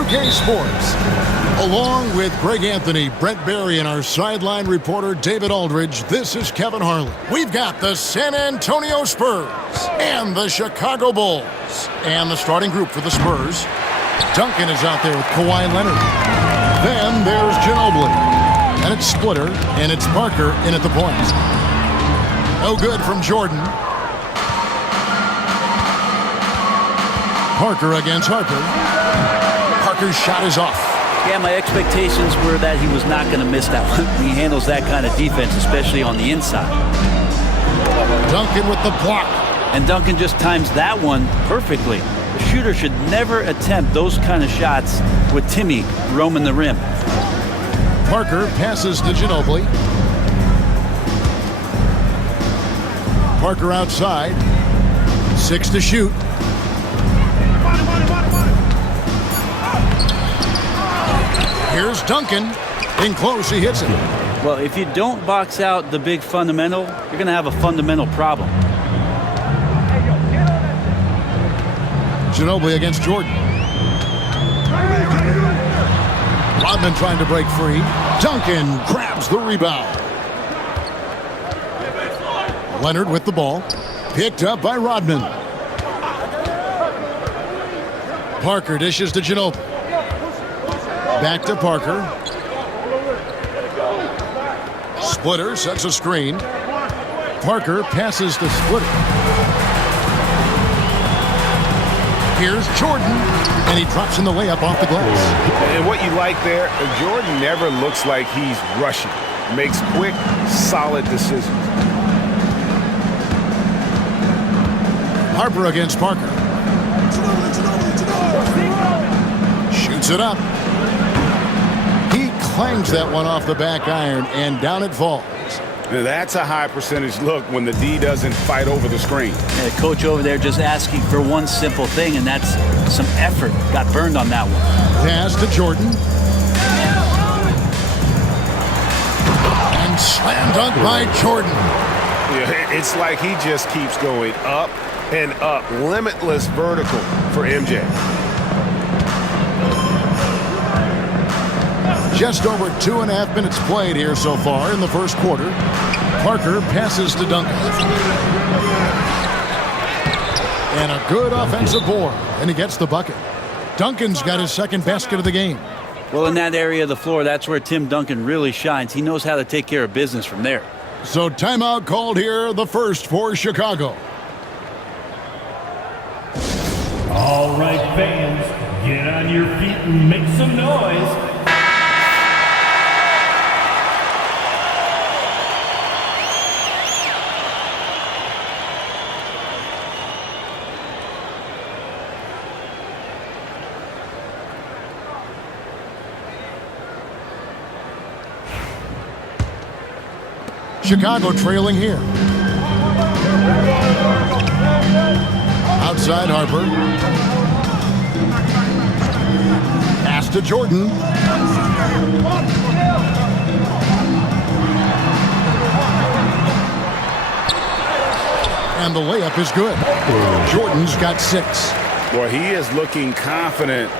2K Sports. Along with Greg Anthony, Brent Barry, and our sideline reporter David Aldridge, this is Kevin Harlan. We've got the San Antonio Spurs and the Chicago Bulls. And the starting group for the Spurs. Duncan is out there with Kawhi Leonard. Then there's Ginobili. And it's Splitter, and it's Parker in at the point. No good from Jordan. Parker against Harper. Parker's shot is off. Yeah, my expectations were that he was not going to miss that one. He handles that kind of defense, especially on the inside. Duncan with the block. And Duncan just times that one perfectly. The shooter should never attempt those kind of shots with Timmy roaming the rim. Parker passes to Ginobili. Parker outside. 6 to shoot. Here's Duncan. In close, he hits it. Well, if you don't box out the big fundamental, you're going to have a fundamental problem. Ginobili against Jordan. Rodman trying to break free. Duncan grabs the rebound. Leonard with the ball. Picked up by Rodman. Parker dishes to Ginobili. Back to Parker. Splitter sets a screen. Parker passes to Splitter. Here's Jordan, and he drops in the layup off the glass. And what you like there, Jordan never looks like he's rushing. Makes quick, solid decisions. Harper against Parker. Shoots it up. He clangs that one off the back iron, and down it falls. Now that's a high percentage look when the D doesn't fight over the screen. And the coach over there just asking for one simple thing, and that's some effort. Got burned on that one. Pass to Jordan. And slam dunk by Jordan. Yeah, it's like he just keeps going up and up. Limitless vertical for MJ. Just over 2.5 minutes played here so far in the first quarter. Parker passes to Duncan. And a good offensive board, and he gets the bucket. Duncan's got his second basket of the game. Well, in that area of the floor, that's where Tim Duncan really shines. He knows how to take care of business from there. So timeout called here, the first for Chicago. All right, fans, get on your feet and make some noise. Chicago trailing here. Outside Harper. Pass to Jordan. And the layup is good. Jordan's got 6. Boy, he is looking confident.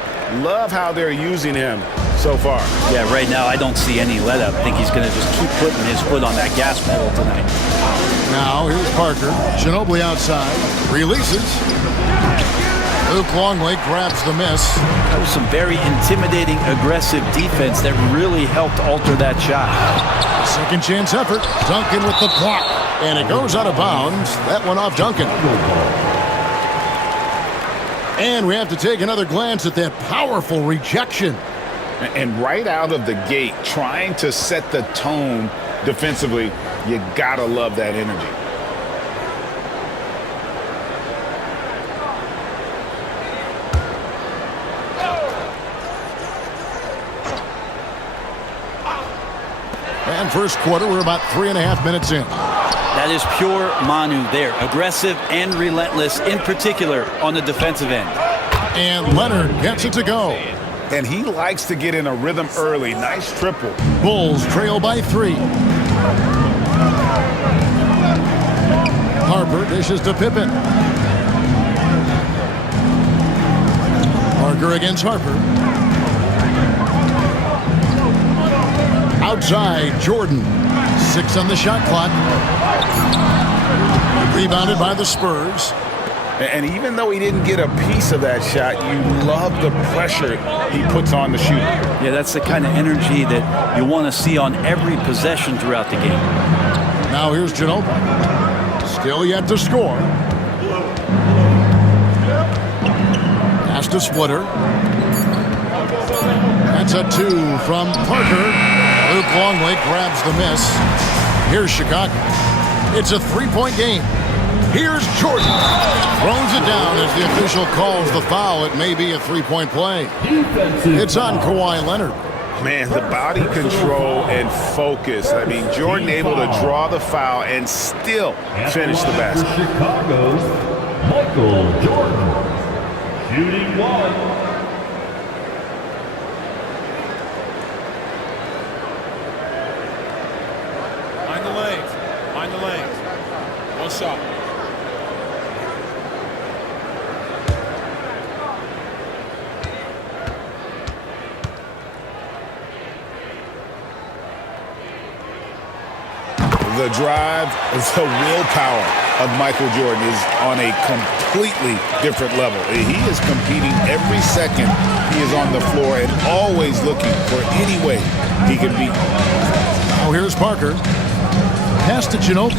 Love how they're using him so far. Yeah, right now I don't see any let up. I think he's going to just keep putting his foot on that gas pedal tonight. Now here's Parker. Ginobili outside. Releases. Luke Longley grabs the miss. That was some very intimidating, aggressive defense that really helped alter that shot. Second chance effort. Duncan with the block. And it goes out of bounds. That one off Duncan. And we have to take another glance at that powerful rejection. And right out of the gate, trying to set the tone defensively, you gotta love that energy. And first quarter, we're about 3.5 minutes in. That is pure Manu there. Aggressive and relentless, in particular on the defensive end. And Leonard gets it to go. And he likes to get in a rhythm early. Nice triple. Bulls trail by 3. Harper dishes to Pippen. Parker against Harper. Outside, Jordan. 6 on the shot clock. Rebounded by the Spurs. And even though he didn't get a piece of that shot, you love the pressure he puts on the shooter. Yeah, that's the kind of energy that you want to see on every possession throughout the game. Now here's Ginobili. Still yet to score. Pass to Splitter. That's a 2 from Parker. Luke Longley grabs the miss. Here's Chicago. It's a 3-point game. Here's Jordan. Throws it down as the official calls the foul. It may be a 3-point play. It's on Kawhi Leonard. Man, the body control and focus. I mean, Jordan able to draw the foul and still finish the basket. For Chicago's Michael Jordan. Shooting 1. Find the lanes. One shot. The drive, the willpower of Michael Jordan is on a completely different level. He is competing every second he is on the floor and always looking for any way he can beat. Now here's Parker. Pass to Ginobili.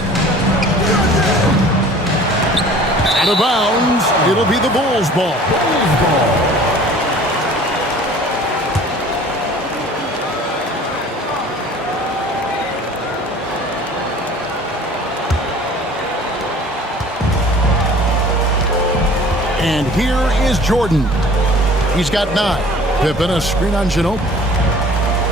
Out of bounds. It'll be the Bulls' ball. And here is Jordan. He's got 9. Pippen a screen on Ginobili.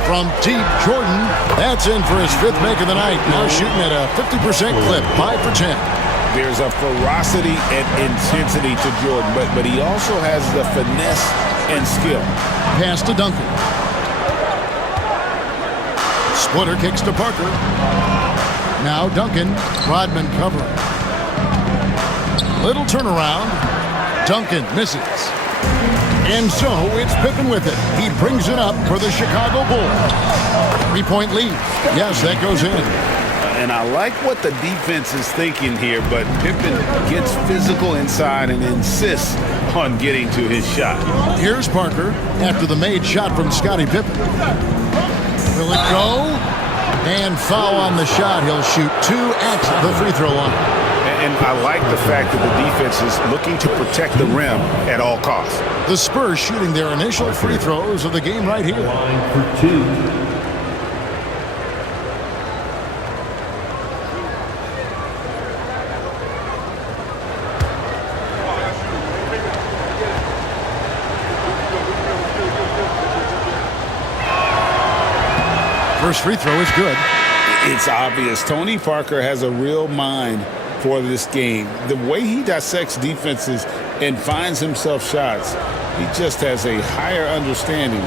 From deep, Jordan, that's in for his 5th make of the night. Now shooting at a 50% clip, 5 for 10. There's a ferocity and intensity to Jordan, but he also has the finesse and skill. Pass to Duncan. Splitter kicks to Parker. Now Duncan, Rodman covering. Little turnaround. Duncan misses. And so it's Pippen with it. He brings it up for the Chicago Bulls. 3-point lead. Yes, that goes in. And I like what the defense is thinking here, but Pippen gets physical inside and insists on getting to his shot. Here's Parker after the made shot from Scottie Pippen. Will it go? And foul on the shot. He'll shoot 2 at the free throw line. And I like the fact that the defense is looking to protect the rim at all costs. The Spurs shooting their initial free throws of the game right here. Line for 2. First free throw is good. It's obvious. Tony Parker has a real mind for this game. The way he dissects defenses and finds himself shots, he just has a higher understanding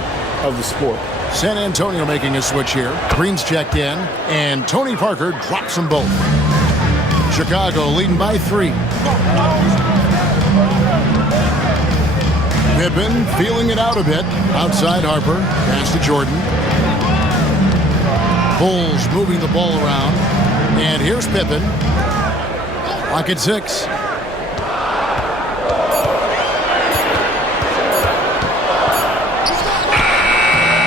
of the sport. San Antonio making a switch here. Green's checked in, and Tony Parker drops them both. Chicago leading by 3. Pippen feeling it out a bit. Outside Harper. Pass to Jordan. Bulls moving the ball around. And here's Pippen. Lock at 6.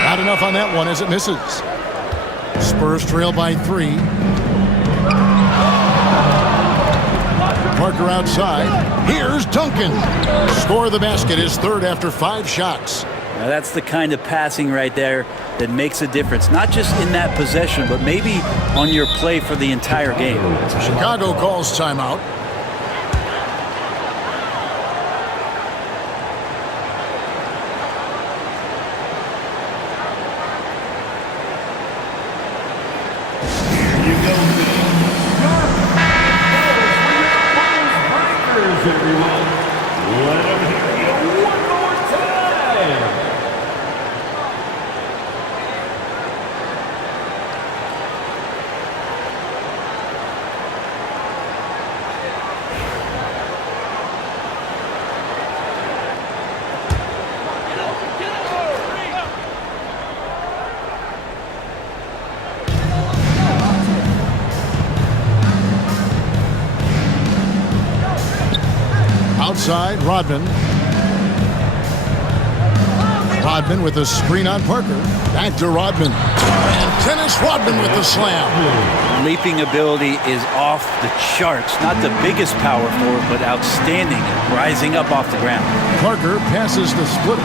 Not enough on that one as it misses. Spurs trail by 3. Parker outside. Here's Duncan. Score the basket, his 3rd after 5 shots. Now that's the kind of passing right there that makes a difference, not just in that possession, but maybe on your play for the entire game. Chicago calls timeout. Here you go, Breakers, everyone. Let them hear you one more time. side, Rodman. Rodman with a screen on Parker. Back to Rodman. And Dennis Rodman with the slam. Leaping ability is off the charts. Not the biggest power forward, but outstanding, rising up off the ground. Parker passes the split.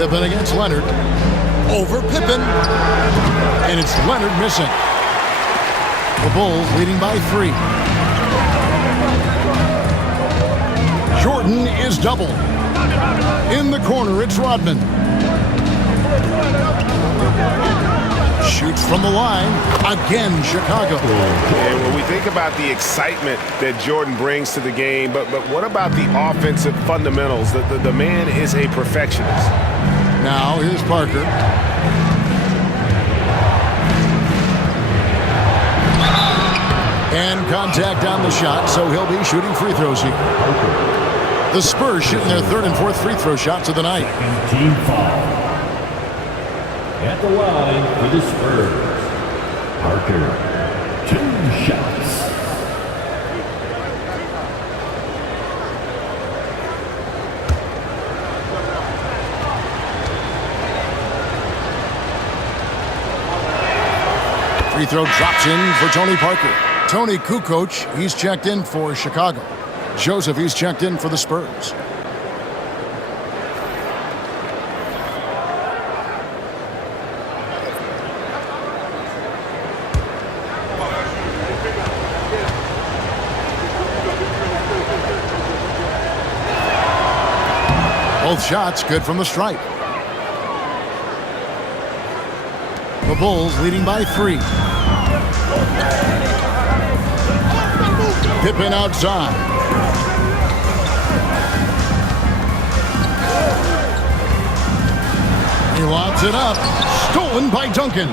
Pippen against Leonard. Over Pippen. And it's Leonard missing. The Bulls leading by 3. Jordan is doubled. In the corner, it's Rodman. Shoots from the line. Again, Chicago. And when we think about the excitement that Jordan brings to the game, but what about the offensive fundamentals? The man is a perfectionist. Now, here's Parker. And contact on the shot, so he'll be shooting free throws here. The Spurs shooting their 3rd and 4th free throw shots of the night. Team foul. At the line for the Spurs, Parker, 2 shots. Free throw drops in for Tony Parker. Tony Kukoc, he's checked in for Chicago. Joseph, he's checked in for the Spurs. Both shots good from the stripe. The Bulls leading by 3. Pippen outside. He lobs it up. Stolen by Duncan.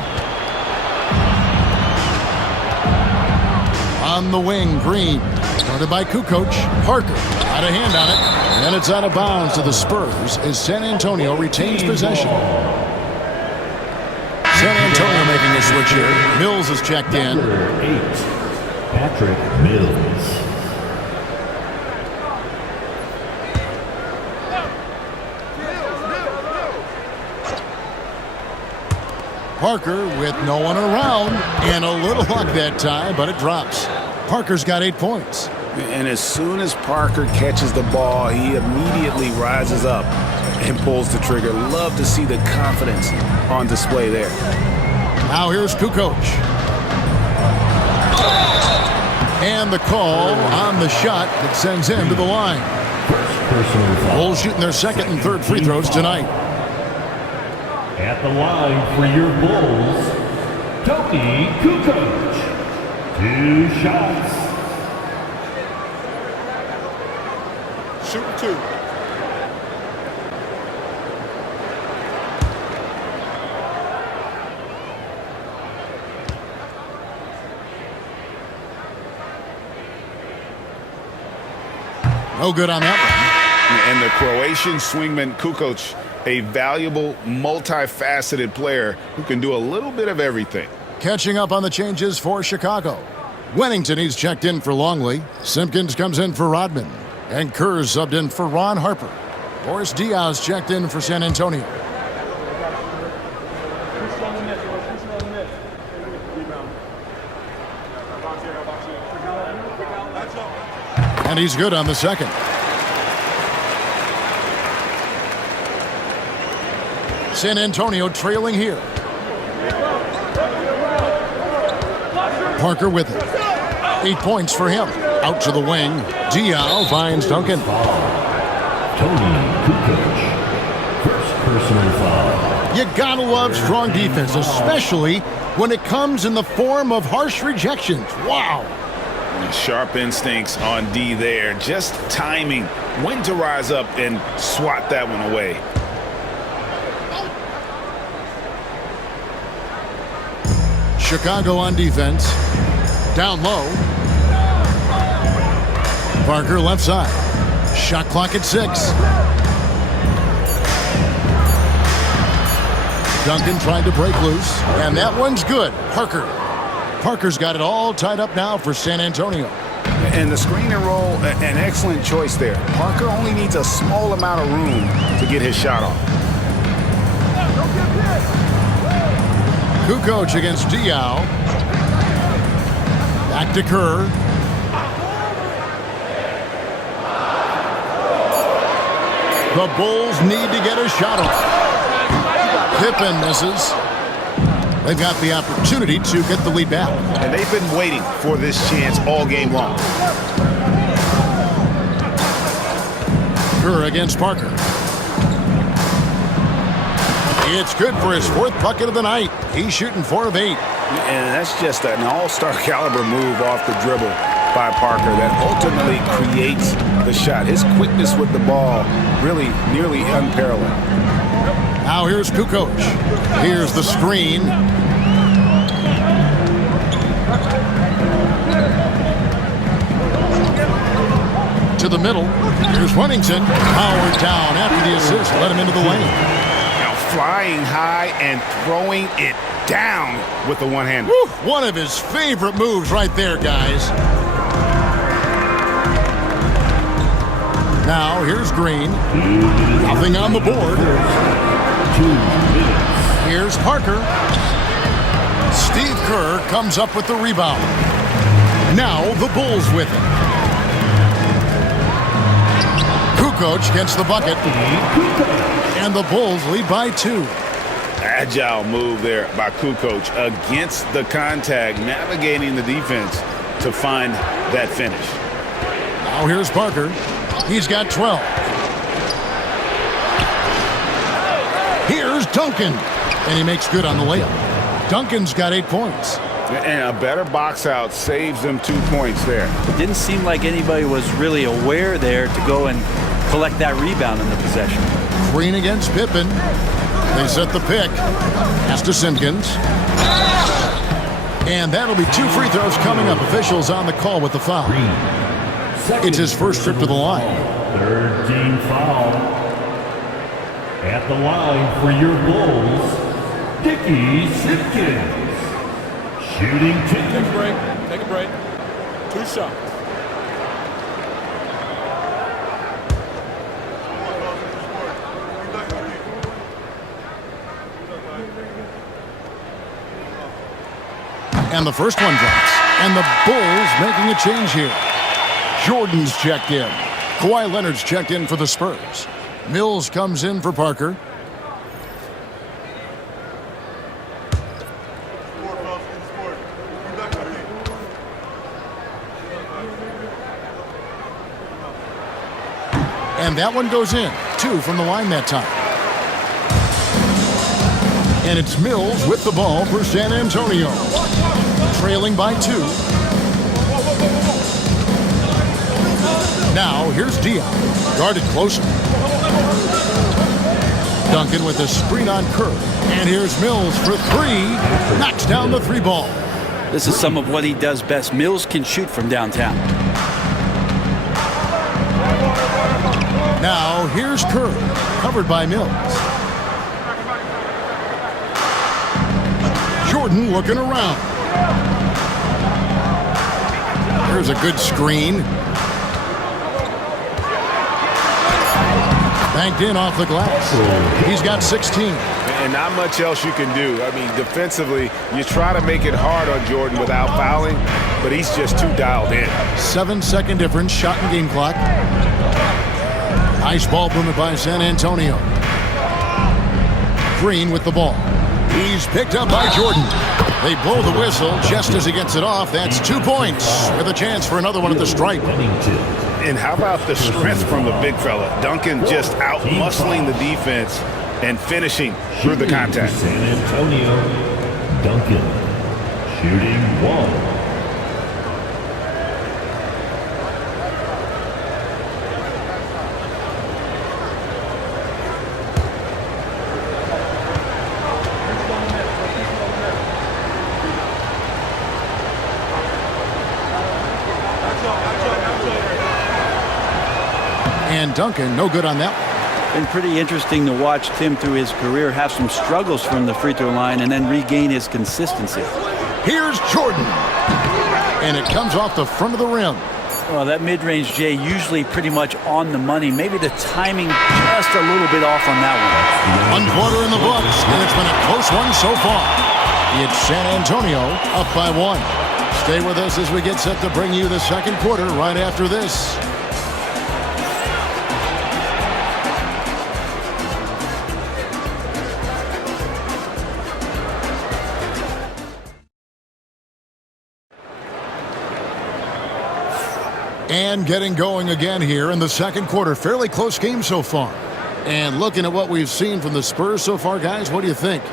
On the wing, Green. Started by Kukoc. Parker had a hand on it. And it's out of bounds to the Spurs as San Antonio retains possession. San Antonio making a switch here. Mills is checked in. Number 8, Patrick Mills. Parker with no one around. And a little luck that time, but it drops. Parker's got 8 points. And as soon as Parker catches the ball, he immediately rises up and pulls the trigger. Love to see the confidence on display there. Now here's Kukoc. And the call on the shot that sends him to the line. Personal foul. Bulls shooting their 2nd and 3rd free throws tonight. At the line for your Bulls, Tony Kukoc. 2 shots. Shoot 2. No good on that one. And the Croatian swingman Kukoc, a valuable, multifaceted player who can do a little bit of everything. Catching up on the changes for Chicago. Wennington, he's checked in for Longley. Simpkins comes in for Rodman. And Kerr's subbed in for Ron Harper. Boris Diaz checked in for San Antonio. And he's good on the second. San Antonio trailing here. Parker with it. 8 points for him. Out to the wing. Dial finds Duncan. Tony Kukoc. First personal foul. You gotta love strong defense, especially when it comes in the form of harsh rejections. Wow. Sharp instincts on D there. Just timing when to rise up and swat that one away. Chicago on defense. Down low. Parker left side. Shot clock at 6. Duncan tried to break loose, and that one's good. Parker's got it all tied up now for San Antonio. And the screen and roll, an excellent choice there. Parker only needs a small amount of room to get his shot off. Kukoc against Diaw. Back to Kerr. The Bulls need to get a shot off. Pippen misses. They've got the opportunity to get the lead back. And they've been waiting for this chance all game long. Kerr against Parker. It's good for his 4th bucket of the night. He's shooting 4 of 8. And that's just an all-star caliber move off the dribble by Parker that ultimately creates the shot. His quickness with the ball really nearly unparalleled. Now here's Kukoc. Here's the screen. To the middle. Here's Huntington. Powered down after the assist. Let him into the lane. Now flying high and throwing it down with the one-hander. One of his favorite moves right there, guys. Now here's Green. Nothing on the board. 2 minutes. Here's Parker. Steve Kerr comes up with the rebound. Now the Bulls with it. Kukoc gets the bucket. And the Bulls lead by 2. Agile move there by Kukoc against the contact, navigating the defense to find that finish. Now here's Parker. He's got 12. Here's Duncan. And he makes good on the layup. Duncan's got 8 points. And a better box out saves them 2 points there. It didn't seem like anybody was really aware there to go and collect that rebound in the possession. Green against Pippen. They set the pick. Pass to Simpkins. And that'll be 2 free throws coming up. Officials on the call with the foul. It's his first trip to the line. 3rd team foul. At the line for your Bulls, Dickie Simpkins. Shooting 2. Take a break. Take a break. 2 shots. And the first one drops. And the Bulls making a change here. Jordan's checked in. Kawhi Leonard's checked in for the Spurs. Mills comes in for Parker. And that one goes in. 2 from the line that time. And it's Mills with the ball for San Antonio. Trailing by 2. Now here's Diaw. Guarded closer. Duncan with a screen on Kerr. And here's Mills for 3. Knocks down the 3 ball. This is some of what he does best. Mills can shoot from downtown. Now here's Kerr. Covered by Mills. Jordan looking around. There's a good screen. Banked in off the glass. He's got 16. And not much else you can do. I mean, defensively, you try to make it hard on Jordan without fouling, but he's just too dialed in. 7-second difference, shot and game clock. Nice ball movement by San Antonio. Green with the ball. He's picked up by Jordan. They blow the whistle just as he gets it off. That's 2 points with a chance for another one at the stripe. And how about the strength from the big fella? Duncan just out-muscling the defense and finishing through the contact. San Antonio, Duncan, shooting 1. And Duncan, no good on that one. Been pretty interesting to watch Tim through his career have some struggles from the free throw line and then regain his consistency. Here's Jordan. And it comes off the front of the rim. Well, that mid-range, Jay, usually pretty much on the money. Maybe the timing just a little bit off on that one. 1 quarter in the books, and it's been a close one so far. It's San Antonio up by 1. Stay with us as we get set to bring you the second quarter right after this. And getting going again here in the second quarter. Fairly close game so far. And looking at what we've seen from the Spurs so far, guys, what do you think?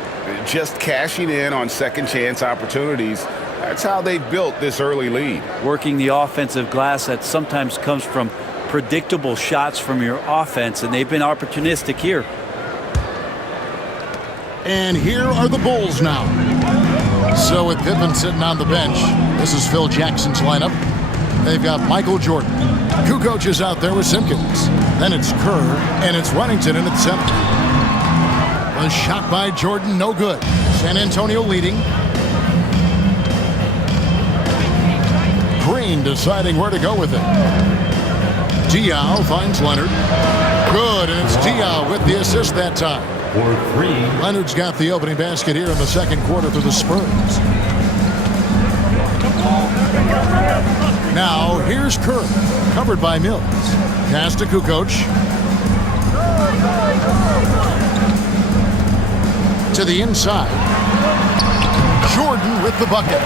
Just cashing in on second chance opportunities. That's how they built this early lead. Working the offensive glass that sometimes comes from predictable shots from your offense, and they've been opportunistic here. And here are the Bulls now. So with Pippen sitting on the bench, this is Phil Jackson's lineup. They've got Michael Jordan. Kukoc is out there with Simpkins. Then it's Kerr, and it's Runington in at center. A shot by Jordan, no good. San Antonio leading. Green deciding where to go with it. Diaw finds Leonard. Good, and it's Diaw with the assist that time. For 3. Leonard's got the opening basket here in the second quarter for the Spurs. Now, here's Kerr, covered by Mills. Pass to Kukoc. To the inside. Jordan with the bucket.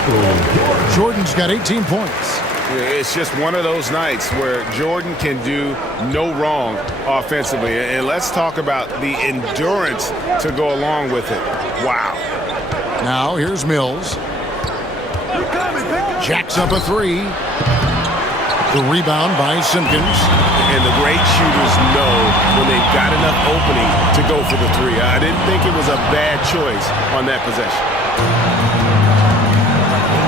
Jordan's got 18 points. It's just one of those nights where Jordan can do no wrong offensively. And let's talk about the endurance to go along with it. Wow. Now, here's Mills. Jacks up a 3. The rebound by Simpkins. And the great shooters know when they've got enough opening to go for the 3. I didn't think it was a bad choice on that possession.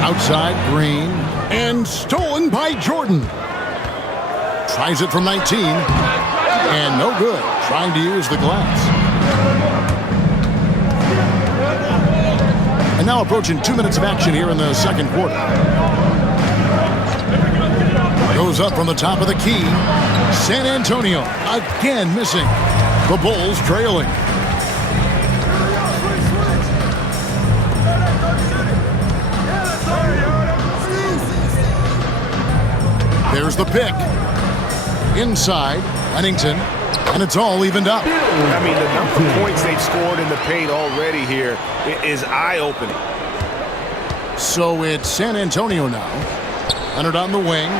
Outside, Green. And stolen by Jordan. Tries it from 19. And no good. Trying to use the glass. And now approaching 2 minutes of action here in the second quarter. Goes up from the top of the key. San Antonio again missing. The Bulls trailing. There's the pick. Inside, Huntington, and it's all evened up. I mean, the number of points they've scored in the paint already here is eye-opening. So it's San Antonio now. Leonard on the wing.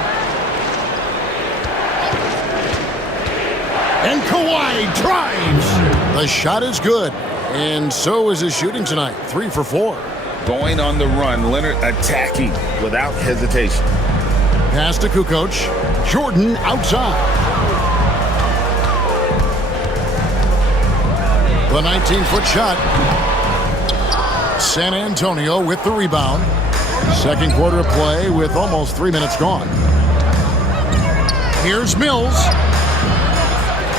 And Kawhi drives. The shot is good. And so is his shooting tonight. 3 for 4. Going on the run, Leonard attacking without hesitation. Pass to Kukoc. Jordan outside. The 19-foot shot. San Antonio with the rebound. Second quarter of play with almost 3 minutes gone. Here's Mills.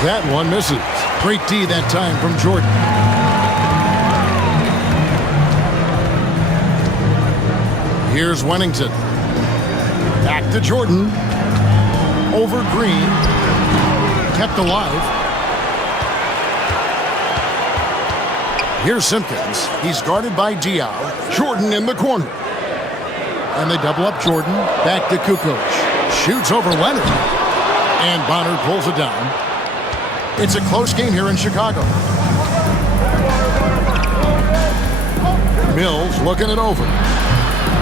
That one misses. Great D that time from Jordan. Here's Wennington. Back to Jordan. Over Green. Kept alive. Here's Simpkins. He's guarded by Diaw. Jordan in the corner. And they double up Jordan. Back to Kukoc. Shoots over Leonard. And Bonner pulls it down. It's a close game here in Chicago. Mills looking it over.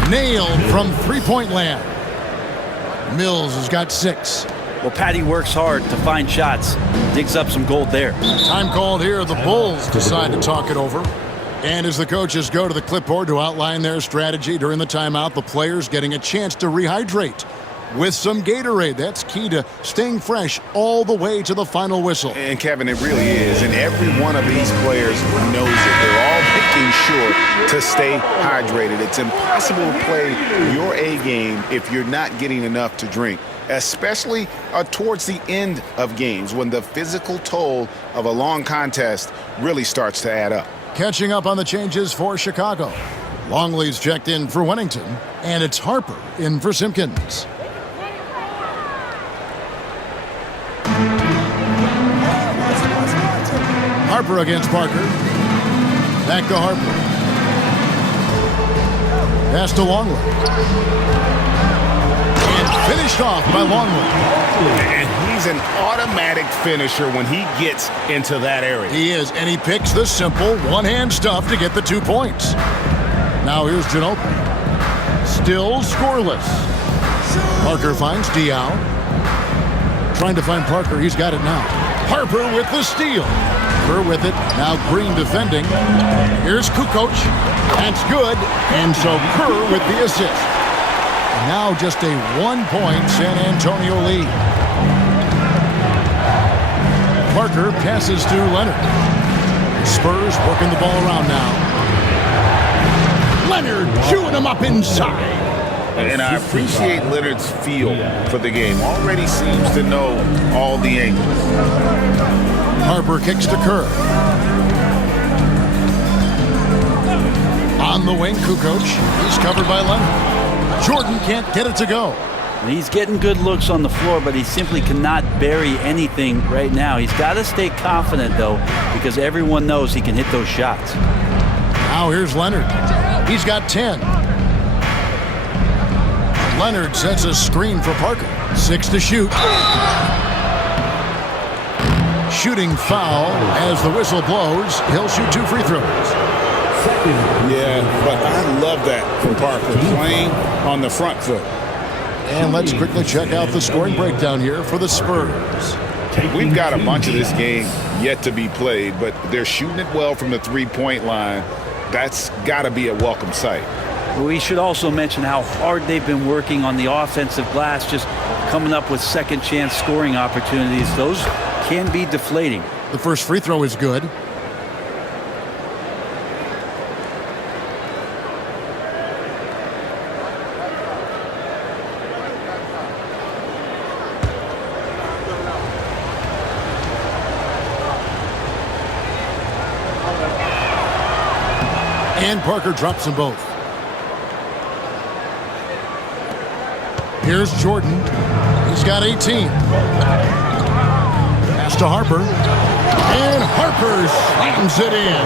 Nailed from three-point land. Mills has got 6. Well, Patty works hard to find shots. Digs up some gold there. Time called here. The Bulls decide to talk it over. And as the coaches go to the clipboard to outline their strategy during the timeout, the players getting a chance to rehydrate with some Gatorade. That's key to staying fresh all the way to the final whistle. And Kevin, it really is. And every one of these players knows it. They're all making sure to stay hydrated. It's impossible to play your A game if you're not getting enough to drink, especially towards the end of games when the physical toll of a long contest really starts to add up. Catching up on the changes for Chicago. Longley's checked in for Wennington, and it's Harper in for Simpkins. Harper against Parker. Back to Harper. Pass to Longley. And finished off by Longley. And he's an automatic finisher when he gets into that area. He is, and he picks the simple one-hand stuff to get the 2 points. Now here's Ginobili. Still scoreless. Parker finds Diaw. Trying to find Parker. He's got it now. Harper with the steal. Kerr with it. Now Green defending. Here's Kukoc. That's good. And so Kerr with the assist. Now just a 1-point San Antonio lead. Parker passes to Leonard. Spurs working the ball around now. Leonard chewing him up inside. And I appreciate Leonard's feel for the game. Already seems to know all the angles. Harper kicks to Kerr. On the wing, Kukoc. He's covered by Leonard. Jordan can't get it to go. He's getting good looks on the floor, but he simply cannot bury anything right now. He's got to stay confident, though, because everyone knows he can hit those shots. Now here's Leonard. He's got 10. Leonard sets a screen for Parker. 6 to shoot. Shooting foul as the whistle blows. He'll shoot 2 free throws. Yeah, but I love that from Parker, playing on the front foot. And let's quickly check out the scoring breakdown here for the Spurs. We've got a bunch of this game yet to be played, but they're shooting it well from the three-point line. That's got to be a welcome sight. We should also mention how hard they've been working on the offensive glass, just coming up with second chance scoring opportunities. Those can be deflating. The first free throw is good. And Parker drops them both. Here's Jordan. He's got 18. Pass to Harper. And Harper slams it in.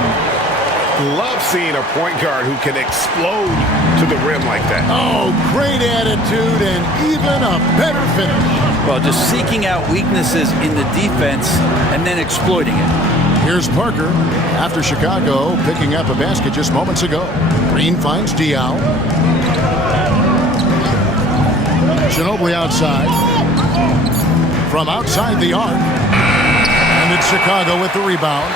Love seeing a point guard who can explode to the rim like that. Oh, great attitude and even a better finish. Well, just seeking out weaknesses in the defense and then exploiting it. Here's Parker after Chicago picking up a basket just moments ago. Green finds Diaw. Ginobili outside. From outside the arc. And it's Chicago with the rebound.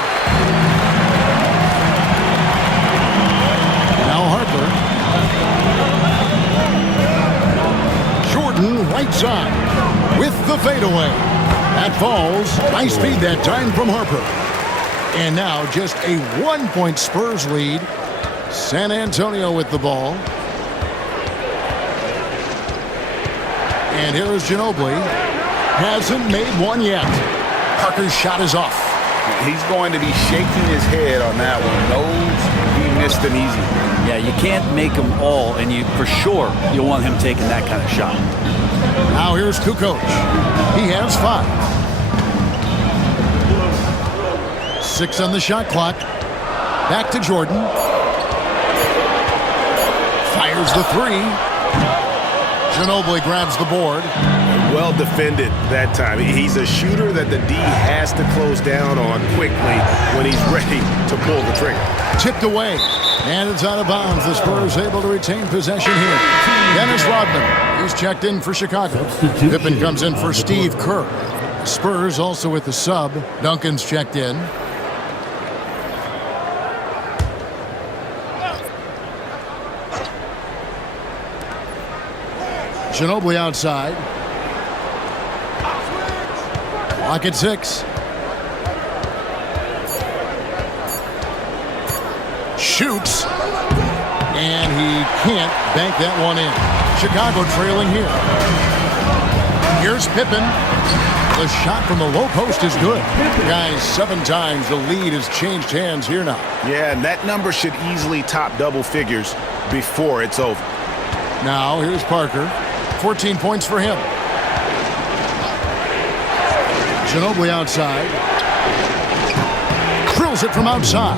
Now Harper. Jordan right side with the fadeaway. That falls. Nice feed that time from Harper. And now just a 1-point Spurs lead. San Antonio with the ball. And here is Ginobili. Hasn't made one yet. Parker's shot is off. He's going to be shaking his head on that one. Knows he missed an easy one. Yeah, you can't make them all, and you for sure you'll want him taking that kind of shot. Now here's Kukoc. He has 5. 6 on the shot clock. Back to Jordan. Fires the 3. Ginobili grabs the board. Well defended that time. He's a shooter that the D has to close down on quickly when he's ready to pull the trigger. Tipped away. And it's out of bounds. The Spurs able to retain possession here. Dennis Rodman. He's checked in for Chicago. Pippen comes in for Steve Kerr. Spurs also with the sub. Duncan's checked in. Ginobili outside. Clock at 6. Shoots. And he can't bank that one in. Chicago trailing here. Here's Pippen. The shot from the low post is good. Guys, 7 times the lead has changed hands here now. Yeah, and that number should easily top double figures before it's over. Now, here's Parker. 14 points for him. Ginobili outside. throws it from outside.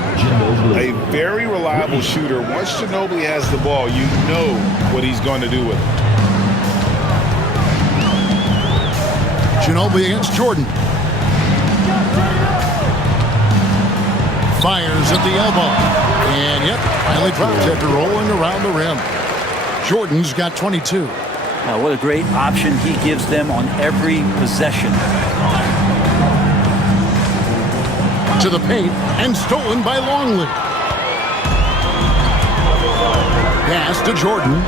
A very reliable shooter. Once Ginobili has the ball, you know what he's going to do with it. Ginobili against Jordan. Fires at the elbow. And yep, finally drops after rolling around the rim. Jordan's got 22. Now, what a great option he gives them on every possession. To the paint and stolen by Longley. Pass to Jordan.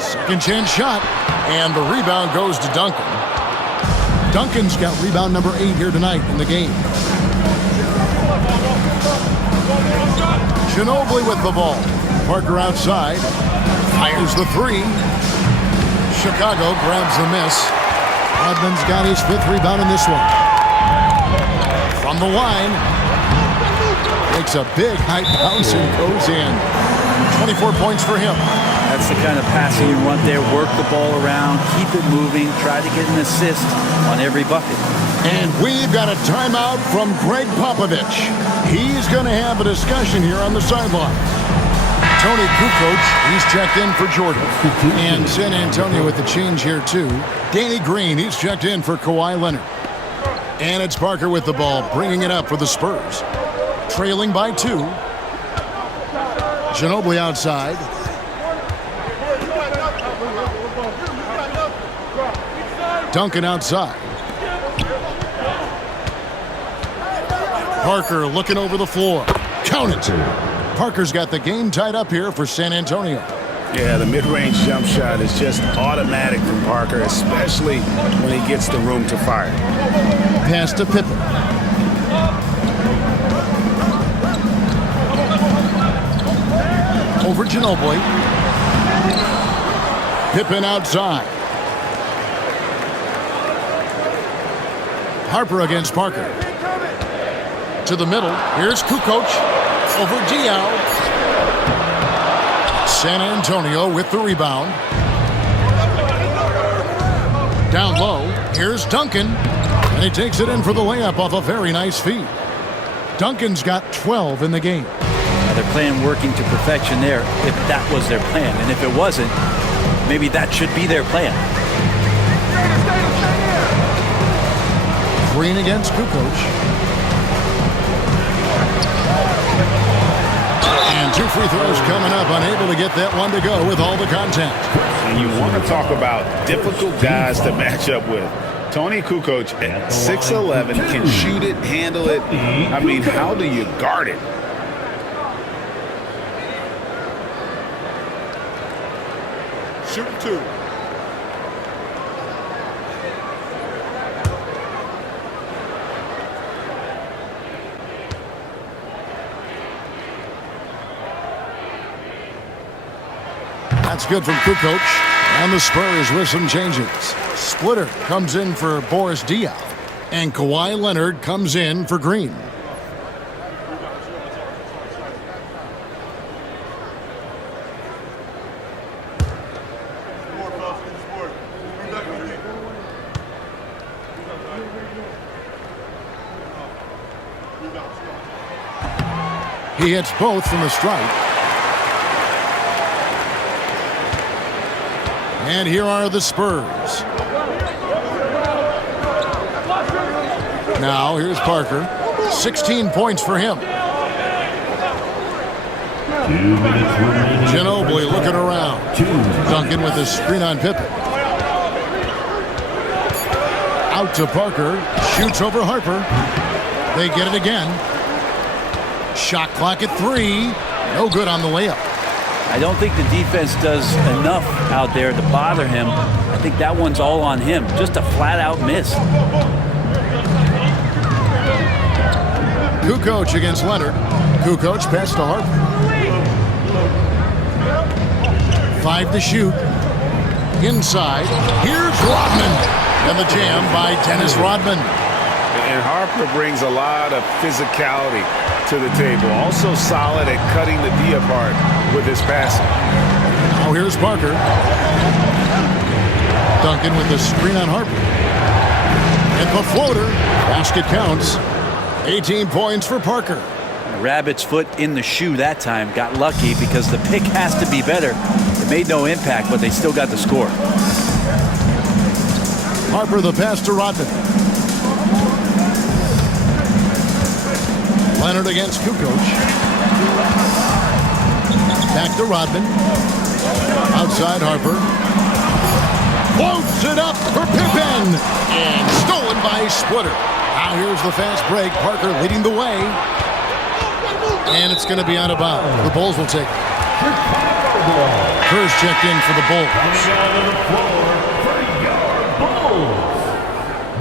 Second chance shot. And the rebound goes to Duncan. Duncan's got rebound number 8 here tonight in the game. Ginobili with the ball. Parker outside. Fires the 3. Chicago grabs the miss. Rodman's got his 5th rebound in this one. From the line. Makes a big high bounce and goes in. 24 points for him. That's the kind of passing you want there. Work the ball around, keep it moving, try to get an assist on every bucket. And we've got a timeout from Greg Popovich. He's going to have a discussion here on the sideline. Tony Kukoc, he's checked in for Jordan. And San Antonio with the change here too. Danny Green, he's checked in for Kawhi Leonard. And it's Parker with the ball, bringing it up for the Spurs. Trailing by 2. Ginobili outside. Duncan outside. Parker looking over the floor. Count it. Parker's got the game tied up here for San Antonio. Yeah, the mid-range jump shot is just automatic from Parker, especially when he gets the room to fire. Pass to Pippen. Over Ginobili. Pippen outside. Harper against Parker. To the middle. Here's Kukoc. Over Diaw. San Antonio with the rebound. Down low. Here's Duncan. And he takes it in for the layup off a very nice feed. Duncan's got 12 in the game. Now they're playing working to perfection there if that was their plan. And if it wasn't, maybe that should be their plan. Green against Kukoc. And 2 free throws coming up. Unable to get that one to go with all the contact. And you want to talk about difficult guys to match up with. Tony Kukoc at 6'11" can shoot it, handle it. I mean, how do you guard it? Shooting 2. That's good from Kukoc. And the Spurs with some changes. Splitter comes in for Boris Diaw. And Kawhi Leonard comes in for Green. He hits both from the stripe. And here are the Spurs. Now here's Parker. 16 points for him. 2 minutes remaining. Ginobili looking around. Duncan with the screen on Pippen. Out to Parker. Shoots over Harper. They get it again. Shot clock at 3. No good on the layup. I don't think the defense does enough out there to bother him. I think that one's all on him. Just a flat-out miss. Kukoc against Leonard. Kukoc pass to Harper. 5 to shoot. Inside. Here's Rodman. And the jam by Dennis Rodman. And Harper brings a lot of physicality to the table. Also solid at cutting the D apart with his passing. Now here's Parker. Duncan with the screen on Harper. And the floater. Basket counts. 18 points for Parker. Rabbit's foot in the shoe that time. Got lucky because the pick has to be better. It made no impact, but they still got the score. Harper the pass to Rodman. Leonard against Kukoc. Back to Rodman. Outside Harper. Floats it up for Pippen. And stolen by Splitter. Now here's the fast break. Parker leading the way. And it's going to be out of bounds. The Bulls will take it. Kerr's checked in for the Bulls. Coming out of the floor for your Bulls,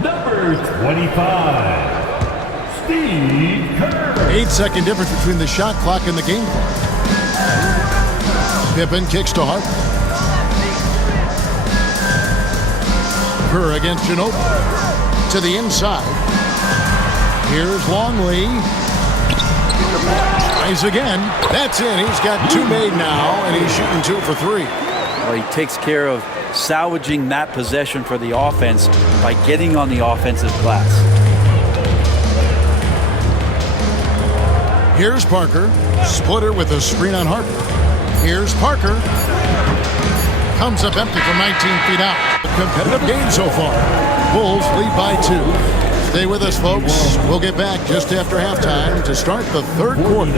number 25, Steve Kerr. 8-second difference between the shot clock and the game clock. Pippen kicks to Harper. Kerr against Ginobili. To the inside. Here's Longley. Tries again. That's in. He's got 2 made now, and he's shooting 2 for 3. Well, he takes care of salvaging that possession for the offense by getting on the offensive glass. Here's Parker. Splitter with a screen on Harper. Here's Parker. Comes up empty from 19 feet out. A competitive game so far. Bulls lead by 2. Stay with us, folks. We'll get back just after halftime to start the third quarter.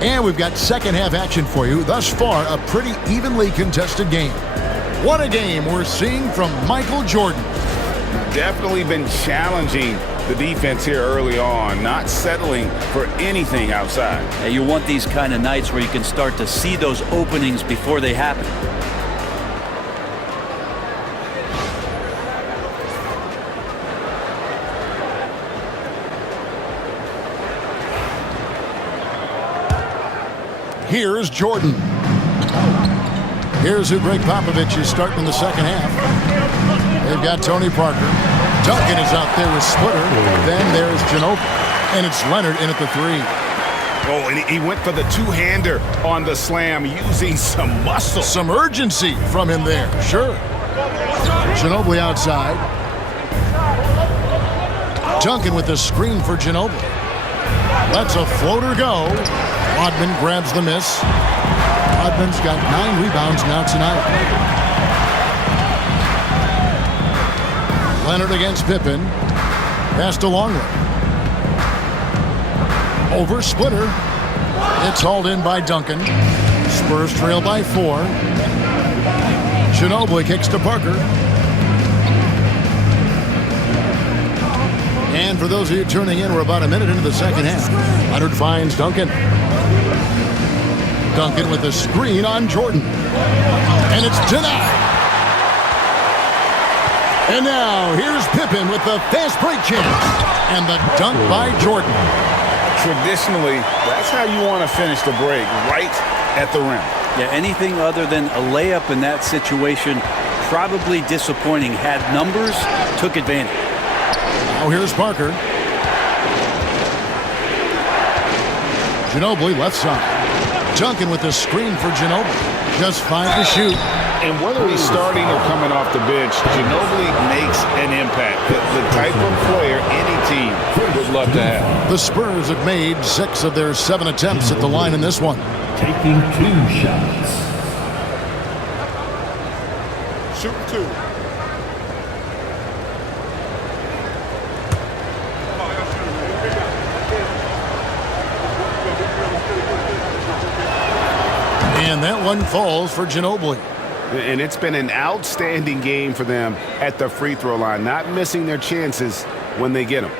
And we've got second half action for you. Thus far, a pretty evenly contested game. What a game we're seeing from Michael Jordan. Definitely been challenging the defense here early on, not settling for anything outside. And you want these kind of nights where you can start to see those openings before they happen. Here's Jordan. Here's who Greg Popovich is starting in the second half. They've got Tony Parker. Duncan is out there with Splitter. Then there's Ginobili. And it's Leonard in at the 3. Oh, and he went for the two-hander on the slam, using some muscle. Some urgency from him there. Sure. Ginobili outside. Duncan with the screen for Ginobili. Lets a floater go. Rodman grabs the miss. Rodman's got 9 rebounds now tonight. Leonard against Pippen. Pass to Longley. Over Splitter. It's hauled in by Duncan. Spurs trail by 4. Ginobili kicks to Parker. And for those of you tuning in, we're about a minute into the second half. Leonard finds Duncan. Duncan with a screen on Jordan. And it's denied. And now here's Pippen with the fast break chance. And the dunk by Jordan. Traditionally, that's how you want to finish the break, right at the rim. Yeah, anything other than a layup in that situation, probably disappointing. Had numbers, took advantage. Now here's Parker. Ginobili left side. Duncan with the screen for Ginobili. Just 5 to shoot. And whether he's starting or coming off the bench, Ginobili makes an impact. The type of player any team would love to have. The Spurs have made 6 of their 7 attempts at the line in this one. Taking 2 shots. Shooting 2. And that one falls for Ginobili. And it's been an outstanding game for them at the free throw line, not missing their chances when they get them.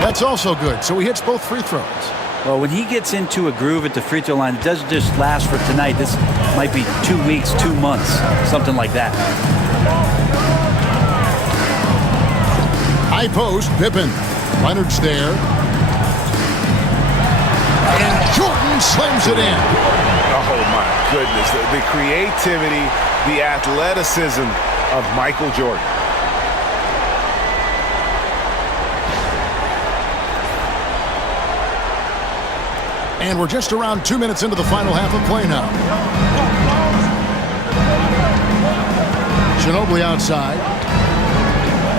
That's also good, so he hits both free throws. Well, when he gets into a groove at the free throw line, it doesn't just last for tonight. This might be 2 weeks, 2 months, something like that. High post, Pippen. Leonard's there. And Jordan slams it in. Oh, my goodness. The creativity, the athleticism of Michael Jordan. And we're just around 2 minutes into the final half of play now. Ginobili outside.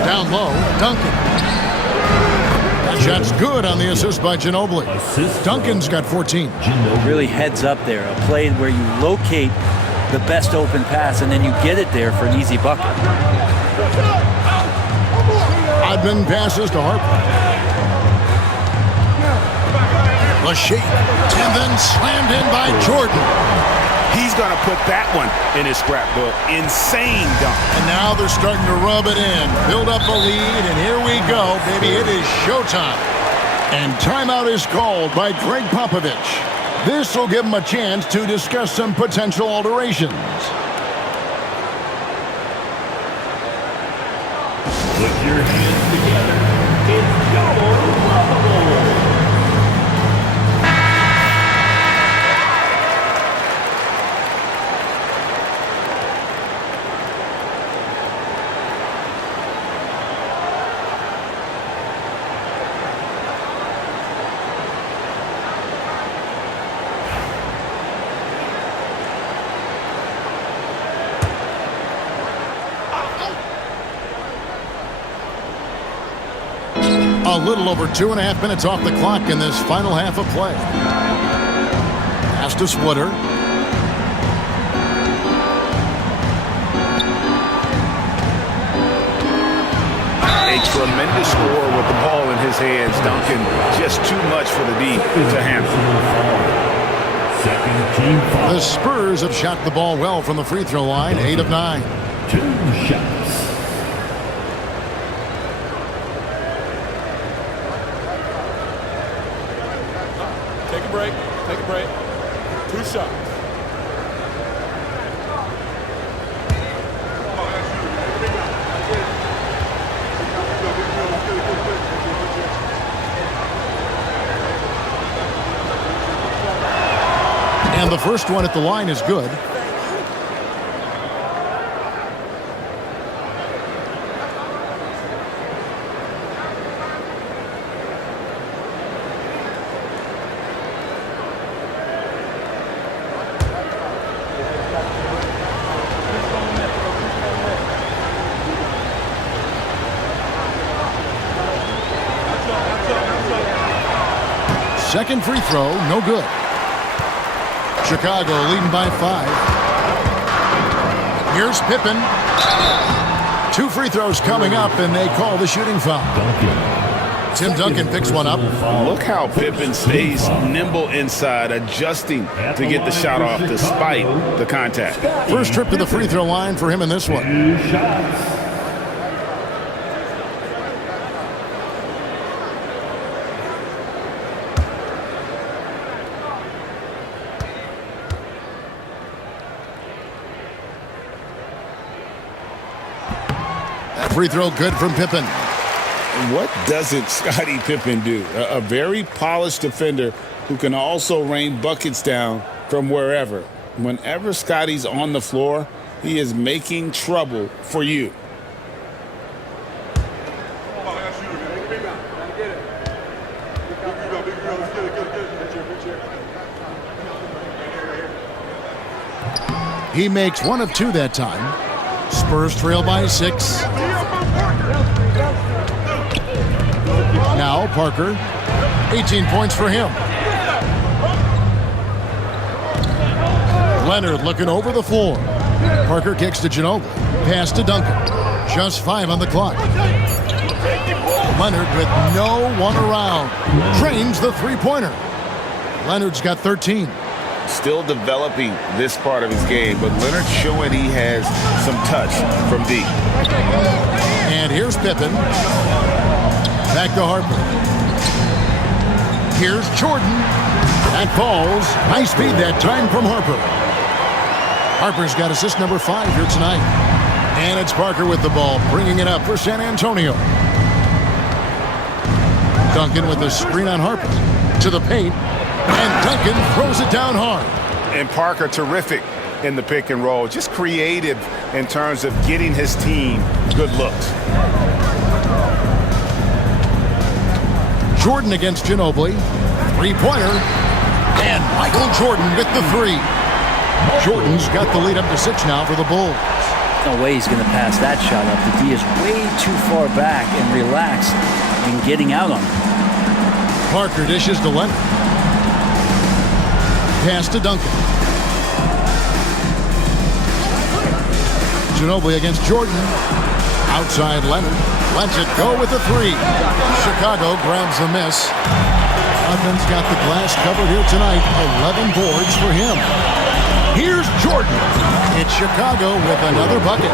Down low, Duncan. That shot's good on the assist by Ginobili. Duncan's got 14. Really heads up there, a play where you locate the best open pass and then you get it there for an easy bucket. Odman passes to Harper. Lachey, and then slammed in by Jordan. He's going to put that one in his scrapbook. Insane dunk. And now they're starting to rub it in, build up a lead, and here we go, baby. It is showtime. And timeout is called by Greg Popovich. This will give him a chance to discuss some potential alterations. Put your hands together. It's double lovable. A little over 2.5 minutes off the clock in this final half of play. Pass to Switter. A tremendous score with the ball in his hands. Duncan, just too much for the D to handle. Second team foul. The Spurs have shot the ball well from the free throw line, 8 of 9. 2 shots. Take a break. Take a break. 2 shots. And the first one at the line is good. Second free throw, no good. Chicago leading by 5. Here's Pippen. 2 free throws coming up, and they call the shooting foul. Tim Duncan picks one up. Look how Pippen stays nimble inside, adjusting to get the shot off despite the contact. First trip to the free throw line for him in this one. 2 shots. Free throw good from Pippen. What doesn't Scottie Pippen do? A very polished defender who can also rain buckets down from wherever. Whenever Scottie's on the floor, he is making trouble for you. He makes 1 of 2 that time. Spurs trail by 6. Now Parker, 18 points for him. Leonard looking over the floor. Parker kicks to Ginobili. Pass to Duncan. Just 5 on the clock. Leonard with no one around. Drains the three-pointer. Leonard's got 13. Still developing this part of his game, but Leonard showing he has some touch from deep. And here's Pippen. Back to Harper. Here's Jordan. That falls. Nice speed that time from Harper. Harper's got assist number 5 here tonight. And it's Parker with the ball, bringing it up for San Antonio. Duncan with the screen on Harper. To the paint. And Duncan throws it down hard. And Parker terrific in the pick and roll. Just creative in terms of getting his team good looks. Jordan against Ginobili. Three-pointer. And Michael Jordan with the 3. Jordan's got the lead up to 6 now for the Bulls. No way he's going to pass that shot up. The D is way too far back and relaxed in getting out on him. Parker dishes to Leonard. Pass to Duncan. Ginobili against Jordan. Outside Leonard. Lets it go with the 3. Chicago grabs the miss. Rodman's got the glass covered here tonight. 11 boards for him. Here's Jordan. It's Chicago with another bucket.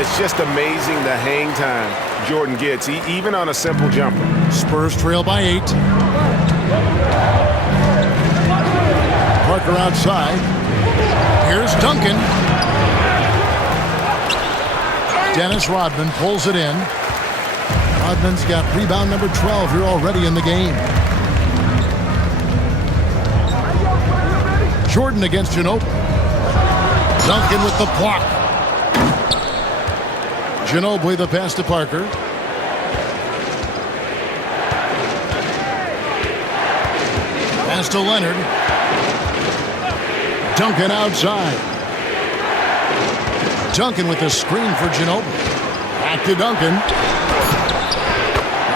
It's just amazing the hang time Jordan gets, even on a simple jumper. Spurs trail by 8. Parker outside. Here's Duncan. Dennis Rodman pulls it in. Rodman's got rebound number 12 here already in the game. Jordan against Ginobili. Duncan with the block. Ginobili the pass to Parker. Pass to Leonard. Duncan outside. Duncan with the screen for Ginobili. Back to Duncan.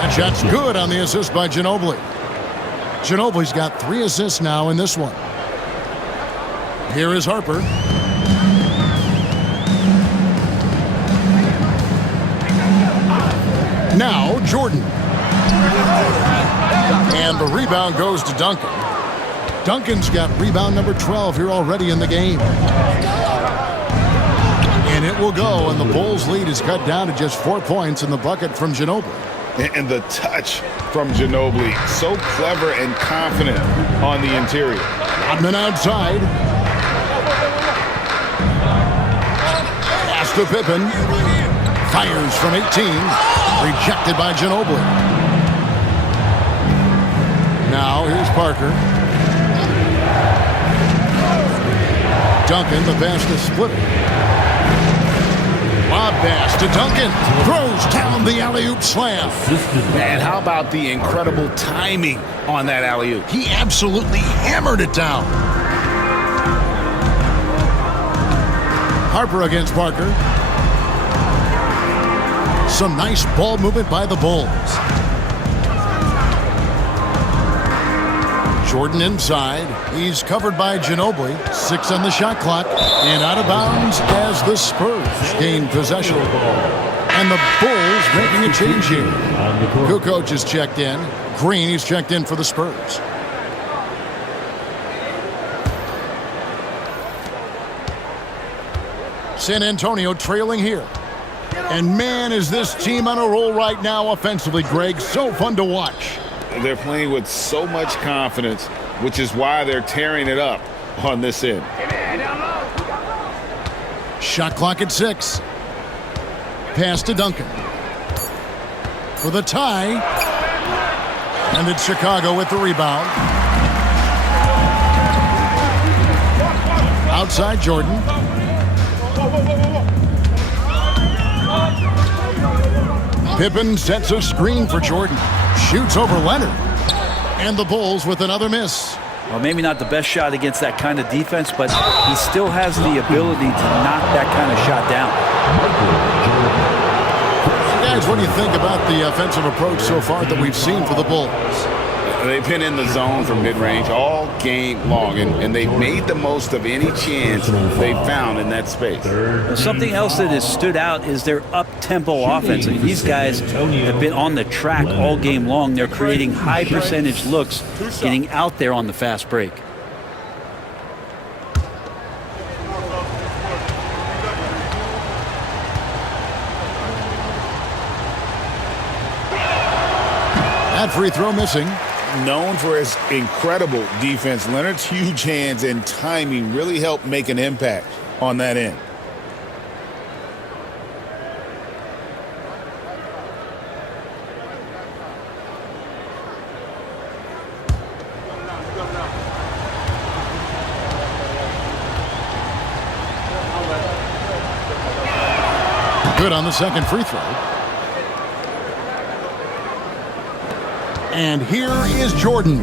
That shot's good on the assist by Ginobili. Ginobili's got 3 assists now in this one. Here is Harper. Now Jordan. And the rebound goes to Duncan. Duncan's got rebound number 12 here already in the game. And it will go, and the Bulls' lead is cut down to just 4 points in the bucket from Ginobili. And the touch from Ginobili, so clever and confident on the interior. Rodman outside. Pass to Pippen. Fires from 18. Rejected by Ginobili. Now here's Parker. Duncan, the pass to Splitter. Lob pass to Duncan. Throws down the alley-oop slam. And how about the incredible timing on that alley-oop? He absolutely hammered it down. Harper against Parker. Some nice ball movement by the Bulls. Jordan inside. He's covered by Ginobili. 6 on the shot clock. And out of bounds as the Spurs gain possession. And the Bulls making a change here. Kukoc is checked in. Green, he's checked in for the Spurs. San Antonio trailing here. And man, is this team on a roll right now offensively, Greg. So fun to watch. They're playing with so much confidence, which is why they're tearing it up on this end. Shot clock at 6. Pass to Duncan. For the tie. And it's Chicago with the rebound. Outside Jordan. Pippen sets a screen for Jordan. Shoots over Leonard. And the Bulls with another miss. Well, maybe not the best shot against that kind of defense, but he still has the ability to knock that kind of shot down. Guys, what do you think about the offensive approach so far that we've seen for the Bulls? They've been in the zone from mid-range all game long, and they've made the most of any chance they found in that space. Something else that has stood out is their up-tempo offense. I mean, these guys have been on the track all game long. They're creating high-percentage looks, getting out there on the fast break. That free throw missing. Known for his incredible defense, Leonard's huge hands and timing really helped make an impact on that end. Good on the second free throw. And here is Jordan.